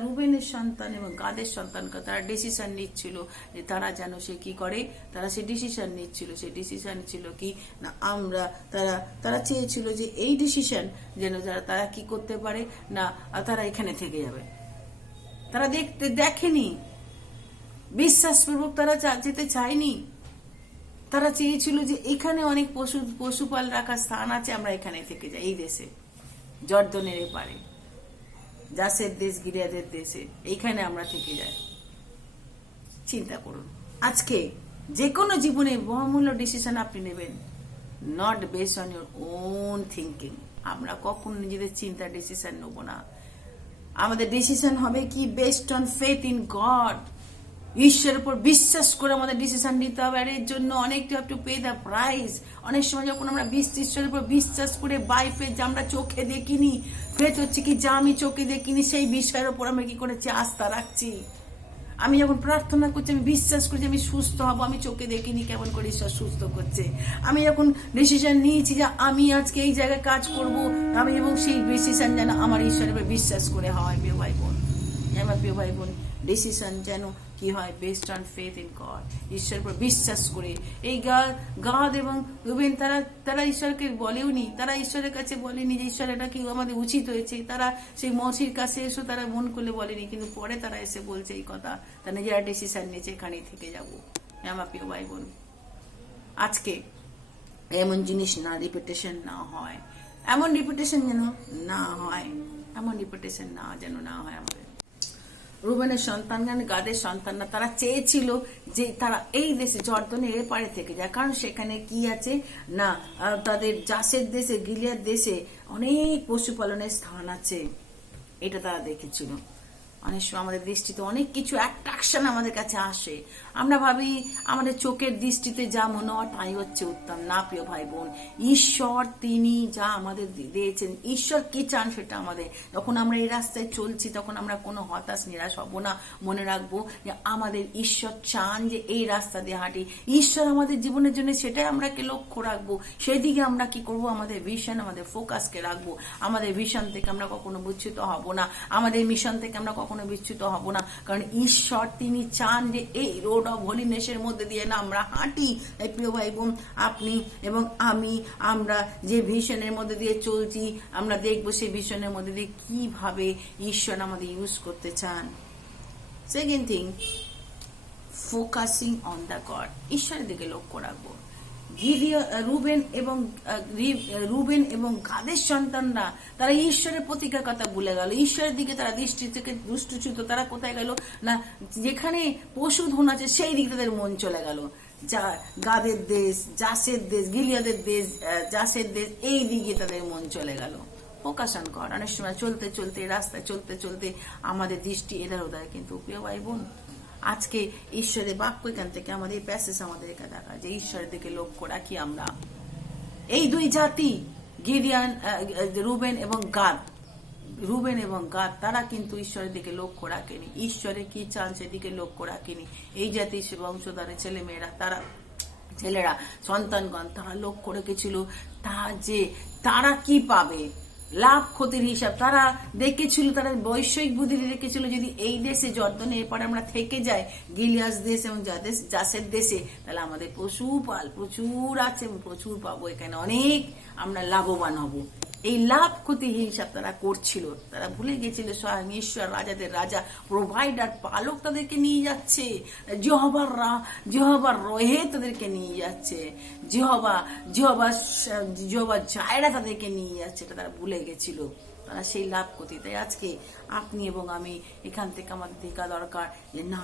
রুবেনের সন্তান এবং গাদের সন্তান তারা ডিসিশন নিচ্ছিল যে তারা যেন সে কি করে, তারা সে ডিসিশন নিচ্ছিল, সেই ডিসিশন ছিল কি না, তারা চেয়েছিল যে এই ডিসিশন যেন তারা কি করতে পারে না, তারা এখানে থেকে যাবে। তারা দেখেনি, বিশ্বাসপূর্বক তারা যেতে চায়নি। তারা চেয়েছিল যে এখানে অনেক পশুপাল রাখার স্থান আছে, আমরা এখানে থেকে যাই, এই দেশে জর্দনের এপারে, জাসের দেশ, গিলিয়াদের দেশে, এইখানে আমরা থেকে যাই। চিন্তা করুন, আজকে যে কোনো জীবনে বহুমূল্য ডিসিশন আপনি নেবেন, not based on your own thinking. আমরা কখনো নিজেদের চিন্তা ডিসিশন নেব না। আমাদের ডিসিশন হবে কি, based on faith in god. ঈশ্বরের উপর বিশ্বাস করে আমাদের ডিসিশন নিতে হবে। আর এর জন্য অনেক you have to pay the price. অনেক সময় যখন আমরা ঈশ্বরের উপর বিশ্বাস করে বাই ফেথ, যা আমরা চোখে দেখিনি, ফেথ হচ্ছে কি যা আমি চোখে দেখিনি, সেই বিষয়ের উপর আমরা কি করেছি, আস্থা রাখছি। আমি যখন প্রার্থনা করছি, আমি বিশ্বাস করছি আমি সুস্থ হব, আমি চোখে দেখিনি কেমন করে ঈশ্বর সুস্থ করছে। আমি যখন ডিসিশন নিয়েছি যে আমি আজকে এই জায়গায় কাজ করব, আমি এবং সেই ডিসিশন যেন আমার ঈশ্বরের উপর বিশ্বাস করে হয়। প্রিয় ভাই বোন, আমার প্রিয় ভাই বোন, ডিসিশন যেন কি হয়, based on faith in god, ঈশ্বরের উপর বিশ্বাস করে। এই গাদ এবং রুবেন তারা ঈশ্বরকে বলেওনি, তারা ঈশ্বরের কাছে বলেনি যে ঈশ্বর এটা কি আমাদের উচিত হয়েছে। তারা সেই মসির কাছে এসে তারা মন করলে বলেনি, কিন্তু পরে তারা এসে বলছে এই কথা, তারা নিজেরা ডিসিশন নিয়েছে এখানেই থেকে যাবো। আমার প্রিয় ভাই বোন, আজকে এমন জিনিস না রিপিটেশন না হয়, এমন রিপিটেশন যেন না হয়, এমন রিপিটেশন যেন না হয় আমাদের। রুবেনের সন্তান, গাদের সন্তানরা তারা চেয়েছিল যে তারা এই দেশে জর্দনের এপারে থেকে যায়, কারণ সেখানে কি আছে না, তাদের জাসের দেশে, গিলিয়াদ দেশে অনেক পশুপালনের স্থান আছে, এটা তারা দেখেছিল। অনেক সময় আমাদের দৃষ্টিতে অনেক কিছু অ্যাট্রাকশন আমাদের কাছে আসে, আমরা ভাবি আমাদের চোখের দৃষ্টিতে যা মনে হয় তাই হচ্ছে উত্তম। না প্রিয় ভাই বোন, ঈশ্বর তিনি যা আমাদের দিয়েছেন, ঈশ্বর কি চান সেটা আমাদের, যখন আমরা এই রাস্তায় চলছি তখন আমরা কোনো হতাশ নিরাশ হব না। মনে রাখবো যে আমাদের ঈশ্বর চান যে এই রাস্তা দিয়ে হাঁটি, ঈশ্বর আমাদের জীবনের জন্য সেটাই আমরাকে লক্ষ্য রাখবো, সেই দিকে আমরা কি করব, আমাদের ভিশন, আমাদের ফোকাসকে রাখবো। আমাদের ভিশন থেকে আমরা কখনো বিচ্যুত হব না, আমাদের মিশন থেকে আমরা কখনো বিচ্যুত হব না, কারণ ঈশ্বর তিনি চান যে এই রোড অফ হোলিনেসের মধ্যে দিয়ে না আমরা হাঁটি। তাই প্রিয় ভাই বোন, আপনি এবং আমি, আমরা যে ভিশনের মধ্যে দিয়ে চলছি, আমরা দেখবো সেই ভিশনের মধ্যে দিয়ে কিভাবে ঈশ্বর আমাদের ইউজ করতে চান। Second thing, focusing on the god, ঈশ্বরের দিকে লক্ষ্য রাখবো। রুবেন এবং গাদের সন্তানরা তারা ঈশ্বরের প্রতিজ্ঞার কথা ভুলে গেল, ঈশ্বরের দিকে তারা দৃষ্টি থেকে দুষ্টচ্যুত, তারা কোথায় গেল না, যেখানে পশুধন আছে সেই দিকে তাদের মন চলে গেল। যা গাদের দেশ, জাসের দেশ, গিলিয়াদের দেশ, জাসের দেশ, এই দিকে তাদের মন চলে গেল। Focus on god. অনেক সময় চলতে চলতে, রাস্তায় চলতে চলতে আমাদের দৃষ্টি এধার ওধার, কিন্তু প্রিয় ভাই বোন, আজকে ঈশ্বরের বাক্য এখান থেকে আমাদের প্যাসেজ আমাদেরকে দেখা যে ঈশ্বরের দিকে লক্ষ্য রাখি আমরা। এই দুই জাতি রুবেন এবং গাদ তারা কিন্তু ঈশ্বরের দিকে লক্ষ্য রাখেনি, ঈশ্বরে কি চান সেদিকে লক্ষ্য রাখেনি। এই জাতির বংশধরের ছেলেমেয়েরা, ছেলেরা, সন্তানগণ, তারা লক্ষ্য রেখেছিল তারা কি পাবে, লাভ ক্ষতির হিসাব তারা দেখেছিল, তারা বৈষয়িক বুদ্ধি দেখেছিল, যদি এই দেশে জর্দনে এরপরে আমরা থেকে যাই, গিলিয়াস দেশ এবং জাসের দেশে, তাহলে আমাদের পশুপাল প্রচুর আছে এবং প্রচুর পাবো, এখানে অনেক আমরা লাভবান হব। এই লাভ ক্ষতি হিসাব তারা করছিল, তারা ভুলে গেছিল স্বয়ং ঈশ্বর, রাজাদের রাজা, প্রোভাইডার, পালক তাদেরকে নিয়ে যাচ্ছে, যেহোবার রহে তাদেরকে নিয়ে যাচ্ছে, যেহোবা জায়রা তাদেরকে নিয়ে যাচ্ছে, এটা তারা ভুলে গেছিল। তারা সেই লাভ ক্ষতি। তাই আজকে আপনি এবং আমি এখান থেকে আমাদের দেখা দরকার যে না,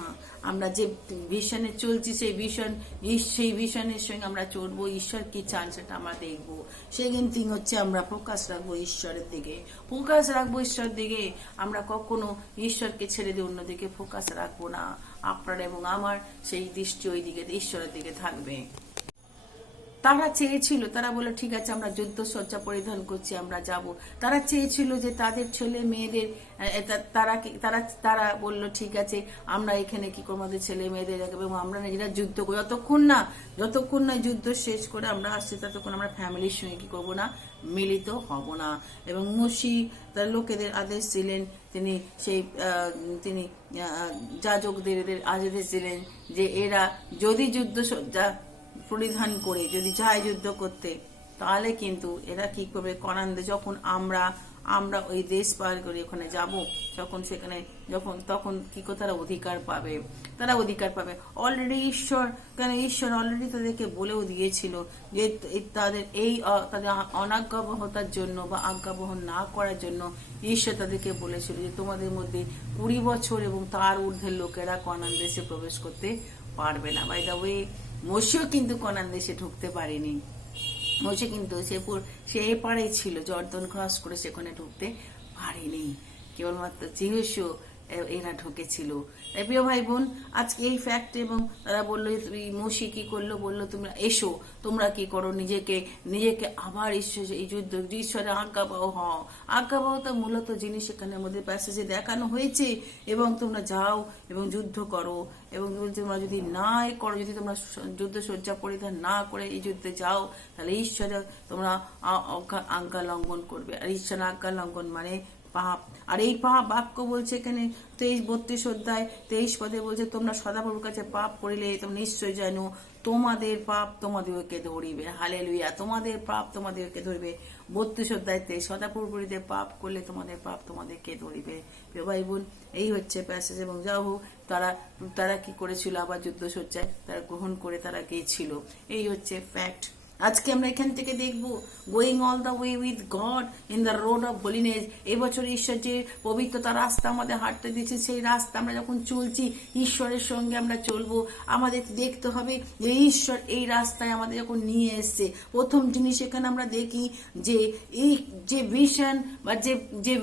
আমরা যে ভিশনে চলছি সেই ভিশনের সঙ্গে আমরা চলবো, ঈশ্বর কি চান সেটা আমরা দেখবো। সেকেন্ড থিং হচ্ছে আমরা ফোকাস রাখবো ঈশ্বরের দিকে, আমরা কখনো ঈশ্বরকে ছেড়ে দিয়ে অন্যদিকে ফোকাস রাখবো না। আপনার এবং আমার সেই দৃষ্টি ওই দিকে, ঈশ্বরের দিকে থাকবে। তারা চেয়েছিল, তারা বলল ঠিক আছে আমরা যুদ্ধ সজ্জা পরিধান করছি, আমরা যাব। তারা চেয়েছিল যে তাদের ছেলে মেয়েদের, তারা বলল ঠিক আছে আমরা এখানে কি করবো, আমাদের ছেলে মেয়েদের এবং আমরা নিজেরা যুদ্ধ করি, যতক্ষণ না যুদ্ধ শেষ করে আমরা আসছি ততক্ষণ আমরা ফ্যামিলির সঙ্গে কি করবো না, মিলিত হব না। এবং মসি তার লোকেদের আদেশ দিলেন, তিনি যাজকদের আদেশ দিলেন যে এরা যদি যুদ্ধ সজ্জা পরিধান করে যদি যায় যুদ্ধ করতে, তাহলে কিন্তু এরা কি করবে, কনান্দে যখন আমরা ওই দেশ পার করে ওখানে যাব, তখন কি করে তারা অধিকার পাবে। অলরেডি ঈশ্বর অলরেডি তাদেরকে বলেও দিয়েছিল যে তাদের অনাজ্ঞাবহতার জন্য বা আজ্ঞাবহ না করার জন্য ঈশ্বর তাদেরকে বলেছিল যে তোমাদের মধ্যে 20 বছর এবং তার ঊর্ধ্বের লোকেরা কনান দেশে প্রবেশ করতে পারবে না। বাই দ্য ওয়ে, মোশেও কিন্তু কনান দেশে ঢুকতে পারেনি। মোশে কিন্তু সে এপারে ছিল, জর্দন ক্রস করে সেখানে ঢুকতে পারেনি, কেবলমাত্র যিহোশু এরা ঢুকেছিল। প্রিয় ভাই বোন, আজকে এই ফ্যাক্ট, এবং তারা বললো মোশে কি করলো, বললো তোমরা এসো, তোমরা কি করো, নিজেকে আবার এই যুদ্ধ ঈশ্বরের আজ্ঞাবহ হও। আজ্ঞাবহতা মূলত জিনিস এখানে আমাদের প্যাসেজে দেখানো হয়েছে, এবং তোমরা যাও এবং যুদ্ধ করো, এবং তোমরা যদি না করো, যদি তোমরা যুদ্ধ সজ্জা পরিধান না করে এই যুদ্ধে যাও, তাহলে ঈশ্বরের তোমরা আজ্ঞা লঙ্ঘন করবে। আর ঈশ্বরের আজ্ঞা লঙ্ঘন মানে পাপ। আর এই পাপ বাক্য বলছে এখানে 32 অধ্যায় 23 পদে বলছে তোমরা সদাপ্রভুর কাছে পাপ করিলে তোমরা নিশ্চয় জানো তোমাদের পাপ তোমাদেরকে ধরিবে। হালেলুয়া, তোমাদের পাপ তোমাদেরকে ধরিবে। 32 অধ্যায় 23, সদাপ্রভুর বিরুদ্ধে পাপ করলে তোমাদের পাপ তোমাদেরকে ধরিবে। প্রিয় ভাই বোন, এই হচ্ছে প্যাসেজ। এবং যাও হোক, তারা কি করেছিল, আবার যুদ্ধ সজ্জায় তারা গ্রহণ করে তারা গিয়েছিল। এই হচ্ছে ফ্যাক্ট। আজকে আমরা এখান থেকে দেখব going all the way with god in the road of holiness. এবছর ঈশ্বর যে পবিত্রতা রাস্তা আমাদের হাঁটতে দিয়েছে, সেই রাস্তা আমরা যখন চলছি ঈশ্বরের সঙ্গে আমরা চলবো। আমাদের দেখতে হবে যে ঈশ্বর এই রাস্তায় আমাদের যখন নিয়ে এসছে, প্রথম জিনিস এখানে আমরা দেখি যে এই যে ভিশন বা যে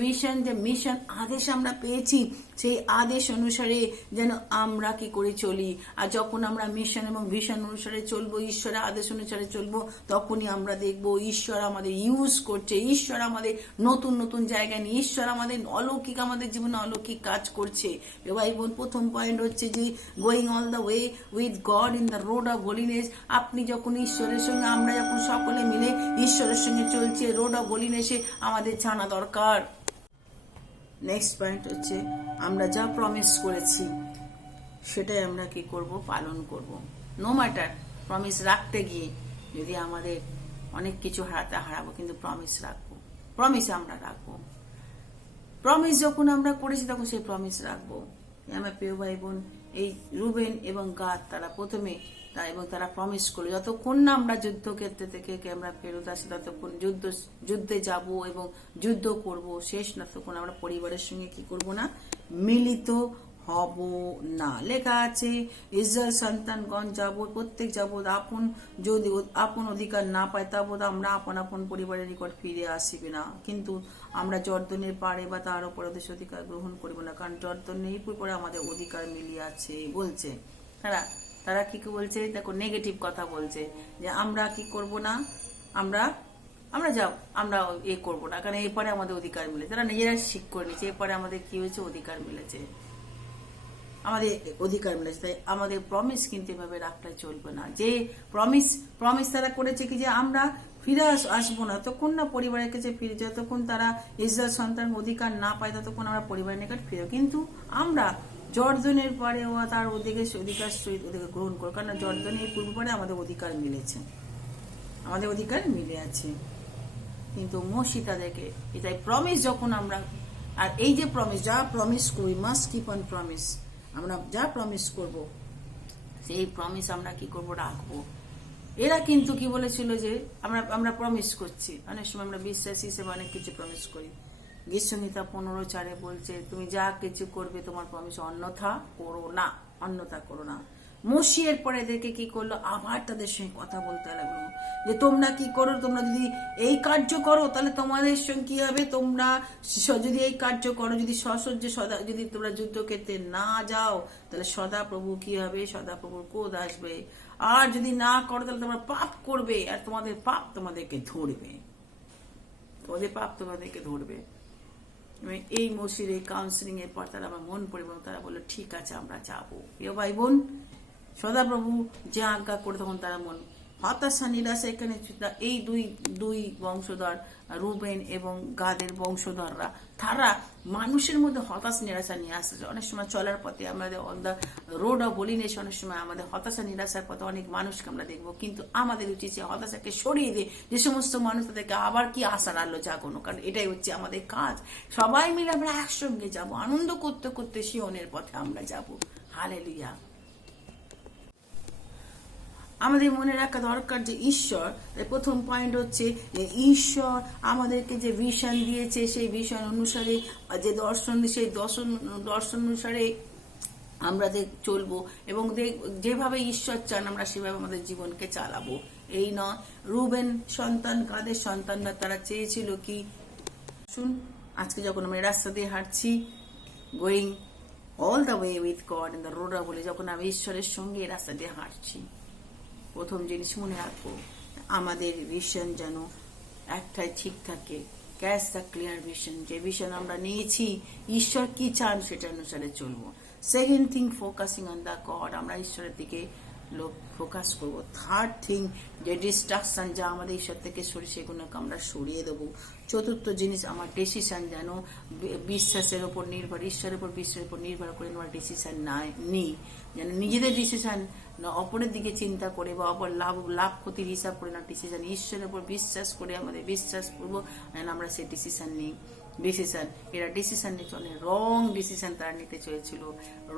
মিশন আদেশ আমরা পেয়েছি, সেই আদেশ অনুসারে যেন আমরা কি করে চলি। আর যখন আমরা মিশন এবং ভিশন অনুসারে চলবো, ঈশ্বরের আদেশ অনুসারে চলবো, তখনই আমরা দেখবো ঈশ্বর আমাদের ইউজ করছে, ঈশ্বর আমাদের নতুন নতুন জায়গায় নিয়ে, ঈশ্বর আমাদের অলৌকিক, আমাদের জীবনে অলৌকিক কাজ করছে। এবার প্রথম পয়েন্ট হচ্ছে যে going all the way with god in the road of holiness. আপনি যখন ঈশ্বরের সঙ্গে, আমরা যখন সকলে মিলে ঈশ্বরের সঙ্গে চলছে, রোড অফ হোলিনেসে আমাদের জানা দরকার। নেক্সট পয়েন্ট হচ্ছে আমরা যা প্রমিস করেছি সেটাই আমরা কি করব, পালন করব। নো ম্যাটার প্রমিস রাখতে গিয়ে যদি আমাদের অনেক কিছু হারাবো, কিন্তু প্রমিস রাখবো, প্রমিস আমরা রাখবো। প্রমিস যখন আমরা করেছি তখন সেই প্রমিস রাখবো। আমার প্রিয় ভাই বোন, এই রুবেন এবং গাদ তারা প্রথমে তারা প্রমিস করলো যতক্ষণ না আমরা যুদ্ধক্ষেত্র থেকে আমরা ফেরত আসি, ততক্ষণ যুদ্ধে যাব এবং যুদ্ধ করব, শেষ না তখন আমরা পরিবারের সঙ্গে কি করব না, মিলিত হব না। লেখা আছে ইসরায়েল সন্তানগণ যাবৎ, প্রত্যেক যাবৎ যদি আপন অধিকার না পায় তাবৎ আমরা আপন আপন পরিবারের নিকট ফিরে আসিবে না। কিন্তু আমরা জর্দনের পাড়ে বা তার উপর দেশ অধিকার গ্রহণ করিব না, কারণ জর্দনের পরে আমাদের অধিকার মিলিয়ে আছে বলছে। তারা কি বলছে, দেখো নেগেটিভ কথা বলছে যে আমরা কি করব না, আমরা করবো না, কারণ এরপরে আমাদের অধিকার মিলেছে। তারা নিজেরা ঠিক করে নিচ্ছে এরপরে আমাদের কি হয়েছে, অধিকার মিলেছে, আমাদের অধিকার মিলেছে। তাই আমাদের প্রমিস কিন্তু এভাবে রাখলে চলবে না। যে প্রমিস তারা করেছে কি যে আমরা ফিরে আসবো না, তখন না পরিবারের কাছে ফিরে, যতক্ষণ তারা ইসরায়েল সন্তান অধিকার না পায় ততক্ষণ আমরা পরিবারের নিকট ফিরে। কিন্তু আমরা জর্দনের পরে তার অধিকার গ্রহণ করো, কারণ জর্দনের পূর্ব পরে আমাদের অধিকার মিলেছে, আমাদের অধিকার মিলে আছে। কিন্তু মোশি তাদেরকে এটাই প্রমিস যখন আমরা, আর এই যে প্রমিস, যা প্রমিস করি, মাস্ট কিপ অন প্রমিস, আমরা যা প্রমিস করব সেই প্রমিস আমরা কি করব, রাখবো। এরা কিন্তু কি বলেছিল যে আমরা প্রমিস করছি, অনেক সময় আমরা বিশ্বাসী হিসেবে অনেক কিছু প্রমিস করি। গীতসংহিতা 15:4 বলছে তুমি যা কিছু করবে তোমার প্রমিস অন্যথা করো না। মোশি এরপরে এদেরকে কি করলো, আবার তাদের সঙ্গে কথা বলতে লাগলো যে তোমরা কি করো, তোমরা যদি এই কার্য করো তাহলে তোমাদের সঙ্গে কি হবে, তোমরা যদি এই কার্য করো, যদি সশস্ত্রে যদি তোমরা যুদ্ধক্ষেত্রে না যাও তাহলে সদাপ্রভু কি হবে, সদাপ্রভুর ক্রোধ আসবে। আর যদি না করো তাহলে তোমরা পাপ করবে, আর তোমাদের পাপ তোমাদেরকে ধরবে। এই মোশির এই কাউন্সিলিং এর পর তারা আমার মন পরিবর্তন, তারা বললো ঠিক আছে আমরা যাবো। প্রিয় ভাই বোন, সদাপ্রভু যে আজ্ঞা করে তখন তারা মন হতাশা নিরাশা, এখানে এই দুই বংশধর রুবেন এবং গাদের বংশধররা তারা মানুষের মধ্যে হতাশা নিরাশা নিয়ে আসছে। অনেক সময় চলার পথে আমাদের on the road of holiness অনেক সময় আমাদের হতাশা নিরাশার পথে অনেক মানুষকে আমরা দেখবো, কিন্তু আমাদের উচিত সে হতাশাকে সরিয়ে দিয়ে যে সমস্ত মানুষ তাদেরকে আবার কি আশার আলো জাগানো, কারণ এটাই হচ্ছে আমাদের কাজ। সবাই মিলে আমরা একসঙ্গে যাব, আনন্দ করতে করতে সিওনের পথে আমরা যাব। হালেলুয়া। আমাদের মনে রাখা দরকার যে ঈশ্বর, প্রথম পয়েন্ট হচ্ছে যে ঈশ্বর আমাদেরকে যে ভিশন দিয়েছে সেই ভিশন অনুসারে, যে দর্শন, সেই দর্শন অনুসারে আমরা চলবো এবং যেভাবে ঈশ্বর চান আমরা সেভাবে আমাদের জীবনকে চালাবো। এই নয় রুবেন সন্তান, গাদের সন্তানরা তারা চেয়েছিল কি, শুন আজকে যখন আমরা রাস্তা দিয়ে হাঁটছি, going all the way with god in the road of holiness, যখন আমি ঈশ্বরের সঙ্গে রাস্তা দিয়ে হাঁটছি, প্রথম জিনিস মনে রাখবো আমাদের ভিশন যেন একটাই ঠিক থাকে। ক্যাচ দ্য ক্লিয়ার ভিশন, যে ভিশন আমরা নিয়েছি ঈশ্বর কি চান সেটা অনুসারে চলবো। Second thing, focusing on the god, আমরা ঈশ্বরের দিকে ফোকাস করবো। থার্ড থিং, যে ডিস্ট্রাকশন যা আমাদের ঈশ্বর থেকে সরিয়ে সেগুলোকে আমরা সরিয়ে দেবো। চতুর্থ জিনিস, আমার ডিসিশন যেন বিশ্বাসের উপর নির্ভর, ঈশ্বরের উপর বিশ্বাসের উপর নির্ভর করে আমার ডিসিশন নিই, যেন নিজেদের ডিসিশন না অপরের দিকে চিন্তা করে বা অপর লাভ ক্ষতির হিসাব করে না, ডিসিশন ঈশ্বরের উপর বিশ্বাস করে আমাদের বিশ্বাস করবো, আমরা সেই ডিসিশন নিই। এরা ডিসিশন নিচ্ছে, অনেক রং ডিসিশন তারা নিতে চেয়েছিল,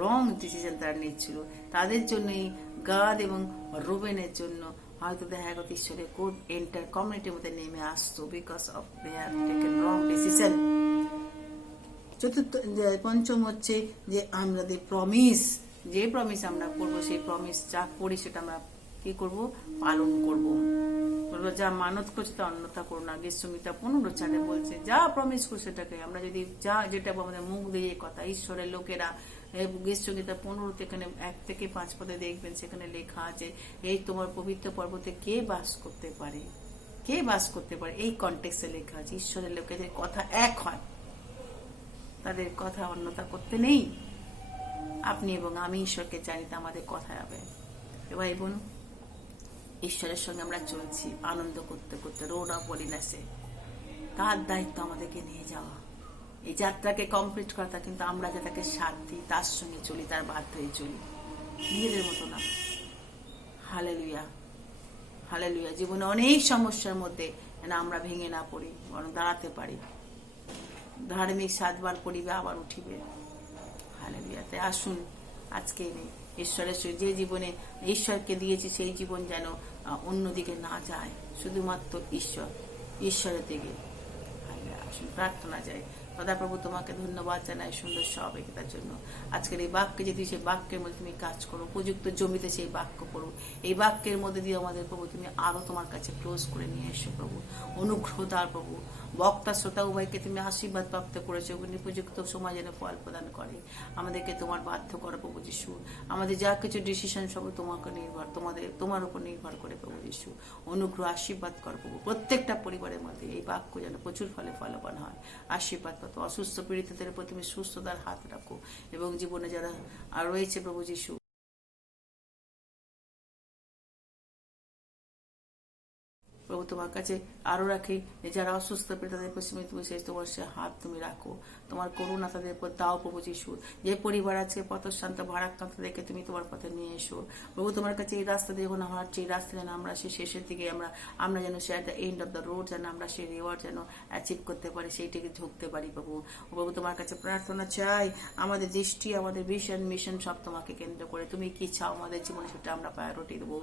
রং ডিসিশন তারা নিচ্ছিল। তাদের জন্যই গাদ এবং রুবেনের জন্য হয়তো দেখা গেল ঈশ্বরের কোড এন্টার কমিউনিটির মধ্যে নেমে আসতো because of they have taken wrong decision. চতুর্থ পঞ্চম হচ্ছে যে আমাদের প্রমিস, যে প্রমিস আমরা করবো সেই প্রমিস যা করি সেটা আমরা কি করব, পালন করব। বলবো যা মানত করছে তা অন্যথা করো না। গীতসংহিতা 15:4 বলছে যা প্রমিস করছে সেটাকে আমরা যদি যা যেটা আমাদের মুখ দিয়ে কথা, ঈশ্বরের লোকেরা গীতসংহিতা 15 এখানে 1 থেকে 5 পদে দেখবেন সেখানে লেখা আছে, এই তোমার পবিত্র পর্বতে কে বাস করতে পারে, কে বাস করতে পারে, এই কনটেক্সটে লেখা আছে ঈশ্বরের লোকেদের কথা এক হয়, তাদের কথা অন্যথা করতে নেই। আপনি এবং আমি ঈশ্বরকে জানি তা আমাদের কথা হবে। ভাই বোন, ঈশ্বরের সঙ্গে আমরা চলছি আনন্দ করতে করতে, রোড অফ হলিনেসে। তার দায়িত্ব আমাদেরকে নিয়ে যাওয়া, এই যাত্রাকে কমপ্লিট করা, কিন্তু আমরা যেটাকে সাথ দিই, তার সঙ্গে চলি, তার বাধ্য হয়ে চলি, নিজেদের মতো না। Hallelujah, hallelujah. জীবনে অনেক সমস্যার মধ্যে আমরা ভেঙে না পড়ি, বরং দাঁড়াতে পারি। ধার্মিক 7 বার পড়িবে আবার উঠিবে। হালেলুয়া। তাই আসুন আজকে ঈশ্বরের যে জীবনে ঈশ্বরকে দিয়েছি সেই জীবন যেন অন্যদিকে না যায়, শুধুমাত্র ঈশ্বরের দিকে আসুন প্রার্থনা যায়। সদাপ্রভু তোমাকে ধন্যবাদ জানাই সুন্দর সহযোগিতার জন্য। আজকের এই বাক্যে যদি সেই বাক্যের মধ্যে তুমি কাজ করো, উপযুক্ত জমিতে সেই বাক্য পড়ো, এই বাক্যের মধ্যে দিয়ে আমাদের প্রভু তুমি আরো তোমার কাছে ক্লোজ করে নিয়ে এসো প্রভু। অনুগ্রহ দাও প্রভু, বক্তা শ্রোতা উভয়কে তুমি আশীর্বাদ প্রাপ্ত করেছো, উপযুক্ত সময় যেন ফল প্রদান করে। আমাদেরকে তোমার বাধ্য করো প্রভু যিশু। আমাদের যা কিছু ডিসিশন সব তোমাকে নির্ভর, তোমার উপর নির্ভর করে প্রভু যিশু। অনুগ্রহ আশীর্বাদ করো প্রভু। প্রত্যেকটা পরিবারের মধ্যে এই বাক্য যেন প্রচুর ফলে ফলবান হয়। আশীর্বাদ পাতো। অসুস্থ পীড়িতদের উপর তুমি সুস্থতার হাত রাখো, এবং জীবনে যারা রয়েছে প্রভু যিশু, প্রভু তোমার কাছে আরো রাখি যারা অসুস্থ তাদের পশ্চিমে তুমি সেই তোমার সে হাত তুমি রাখো, তোমার করুণা তাদের উপর দাও প্রভু যিশু। যে পরিবার আছে পথশ্রান্ত ভারাক্রান্ত তাদেরকে তুমি তোমার পথে নিয়ে এসো প্রভু। তোমার কাছে এই রাস্তা দিয়ে যখন হাঁটছি, এই রাস্তা যেন আমরা সে শেষের দিকে আমরা যেন সে the end of the road যেন আমরা সেই রিওয়ার্ড যেন অ্যাচিভ করতে পারি, সেইটিকে ঝুঁকতে পারি প্রভু। প্রভু তোমার কাছে প্রার্থনা চাই, আমাদের দৃষ্টি, আমাদের ভিশন মিশন সব তোমাকে কেন্দ্র করে। তুমি কি চাও আমাদের জীবনে সেটা আমরা প্রায়োরিটি দেবো,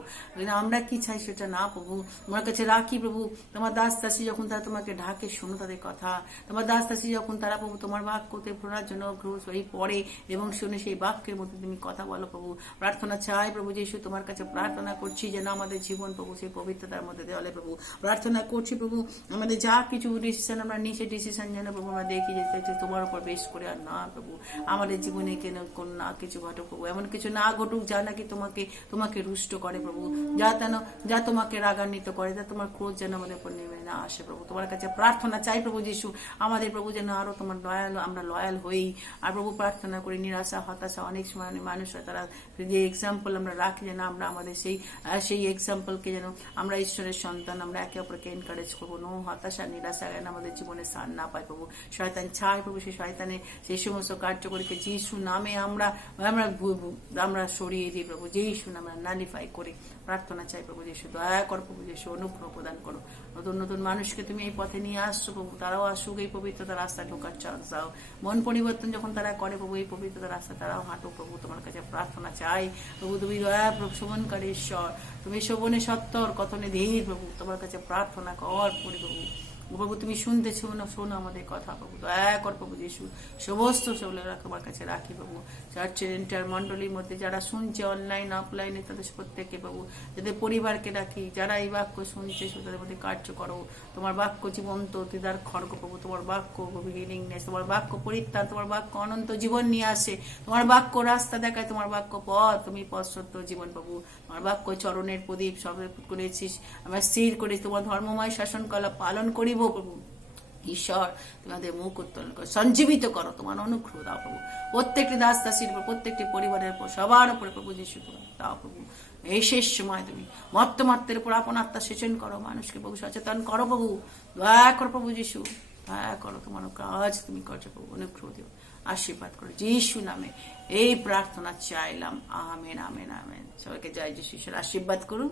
আমরা কি চাই সেটা না প্রভু তোমার কাছে রাখি প্রভু। তোমার দাস দাসী যখন তারা তোমাকে ঢাকে, শোনো তাদের কথা। তোমার দাস দাসী যখন তারা প্রভু তোমার বাক্যতে পড়ার জন্য পড়ে এবং শুনে সেই বাক্যের মধ্যে তুমি কথা বলো প্রভু। প্রার্থনা চাই প্রভু যিশু, তোমার কাছে প্রার্থনা করছি যেন আমাদের জীবন প্রভু সেই পবিত্রতার মধ্যে দেওয়ালে প্রভু। প্রার্থনা করছি প্রভু, আমাদের যা কিছু ডিসিশন আমরা নিই সেই ডিসিশন যেন প্রভু আমরা দেখি যে তোমার উপর বেশ করে, আর না প্রভু আমাদের জীবনে কেন কোন না কিছু ঘটুক প্রভু, এমন কিছু না ঘটুক যা নাকি তোমাকে রুষ্ট করে প্রভু, যা তোমাকে রাগান্বিত করে, যা তোমার ক্রোধ যেন আমাদের উপর নেমে না আসে প্রভু। তোমার কাছে প্রার্থনা চাই প্রভু যিশু, আমাদের প্রভু যেন আরো তোমার আমরা লয়াল হই। আর প্রভু প্রার্থনা করি, নিরাশা হতাশা অনেক সময় মানুষ হয়, তারা যে এক্সাম্পল আমরা রাখি যেন আমরা আমাদের সেই এক্সাম্পলকে যেন আমরা ঈশ্বরের সন্তান আমরা একে অপরকে এনকারেজ করবো। নো হতাশা নিরাশা যেন আমাদের জীবনে স্থান না পাই প্রভু। শয়তান চাই প্রভু সেই শয়তানের সেই সমস্ত কার্যকরীকে যিশু নামে আমরা সরিয়ে দিই প্রভু, যিশু নামে আমরা নালিফাই করি। প্রার্থনা চাই প্রভু যিশু, দয়া কর প্রভু যিশু, অনুগ্রহ প্রদান করো। নতুন নতুন মানুষকে তুমি এই পথে নিয়ে আসছো প্রভু, তারাও আসুক এই পবিত্রতা রাস্তায় ঢোকার চান্স দাও। মন পরিবর্তন যখন তারা করে প্রভু, এই পবিত্রতা রাস্তা তারাও হাঁটো প্রভু। তোমার কাছে প্রার্থনা চাই প্রভু, তুমি দয়া প্রভু, শোভনকারী ঈশ্বর, তুমি শোভনে সত্তর কথনে ধীর প্রভু। তোমার কাছে প্রার্থনা কর করি প্রভু। প্রভু তুমি শুনতেছো না, শোনো আমাদের কথা প্রভু, দয়া কর প্রভু যিশু। সমস্ত সেগুলোরা তোমার কাছে রাখি প্রভু। চার্চের এন্টার মন্ডলীর মধ্যে যারা শুনছে অনলাইন অফলাইনে, তাদের প্রত্যেককে প্রভু, যাদের পরিবারকে রাখি, যারা এই বাক্য শুনছে তাদের মধ্যে কার্য করো। তোমার বাক্য জীবন্ত তিদার খড়গ প্রভু, তোমার বাক্য প্রভু হিলিংনেস, তোমার বাক্য পরিত্রাণ, তোমার বাক্য অনন্ত জীবন নিয়ে আসে, তোমার বাক্য রাস্তা দেখায়, তোমার বাক্য পথ, তুমি পথ সত্য জীবন প্রভু। তোমার বাক্য চরণের প্রদীপ সব করেছিস, আমরা স্থির করে তোমার ধর্মময় শাসন কলা পালন করিব প্রভু। ঈশ্বর তোমাদের মুখ উত্তোলন করো, সঞ্জীবিত করো, তোমার অনুগ্রহ দাও প্রভু। প্রত্যেকটি দাস দাসীর উপর, প্রত্যেকটি পরিবারের উপর, সবার উপরে প্রভু যিশু দাও প্রভু। এই শেষ সময় তুমি মর্তের উপর আপন আত্মা সেচন করো, মানুষকে প্রভু সচেতন করো প্রভু। দয়া করো প্রভু যিশু, দয়া করো, তোমার কাজ তুমি করছো প্রভু। অনুগ্রহ দিও, আশীর্বাদ করো যিশু নামে এই প্রার্থনা চাইলাম। Amen amen amen. সবাইকে জয় যিশু, ঈশ্বর আশীর্বাদ করুন।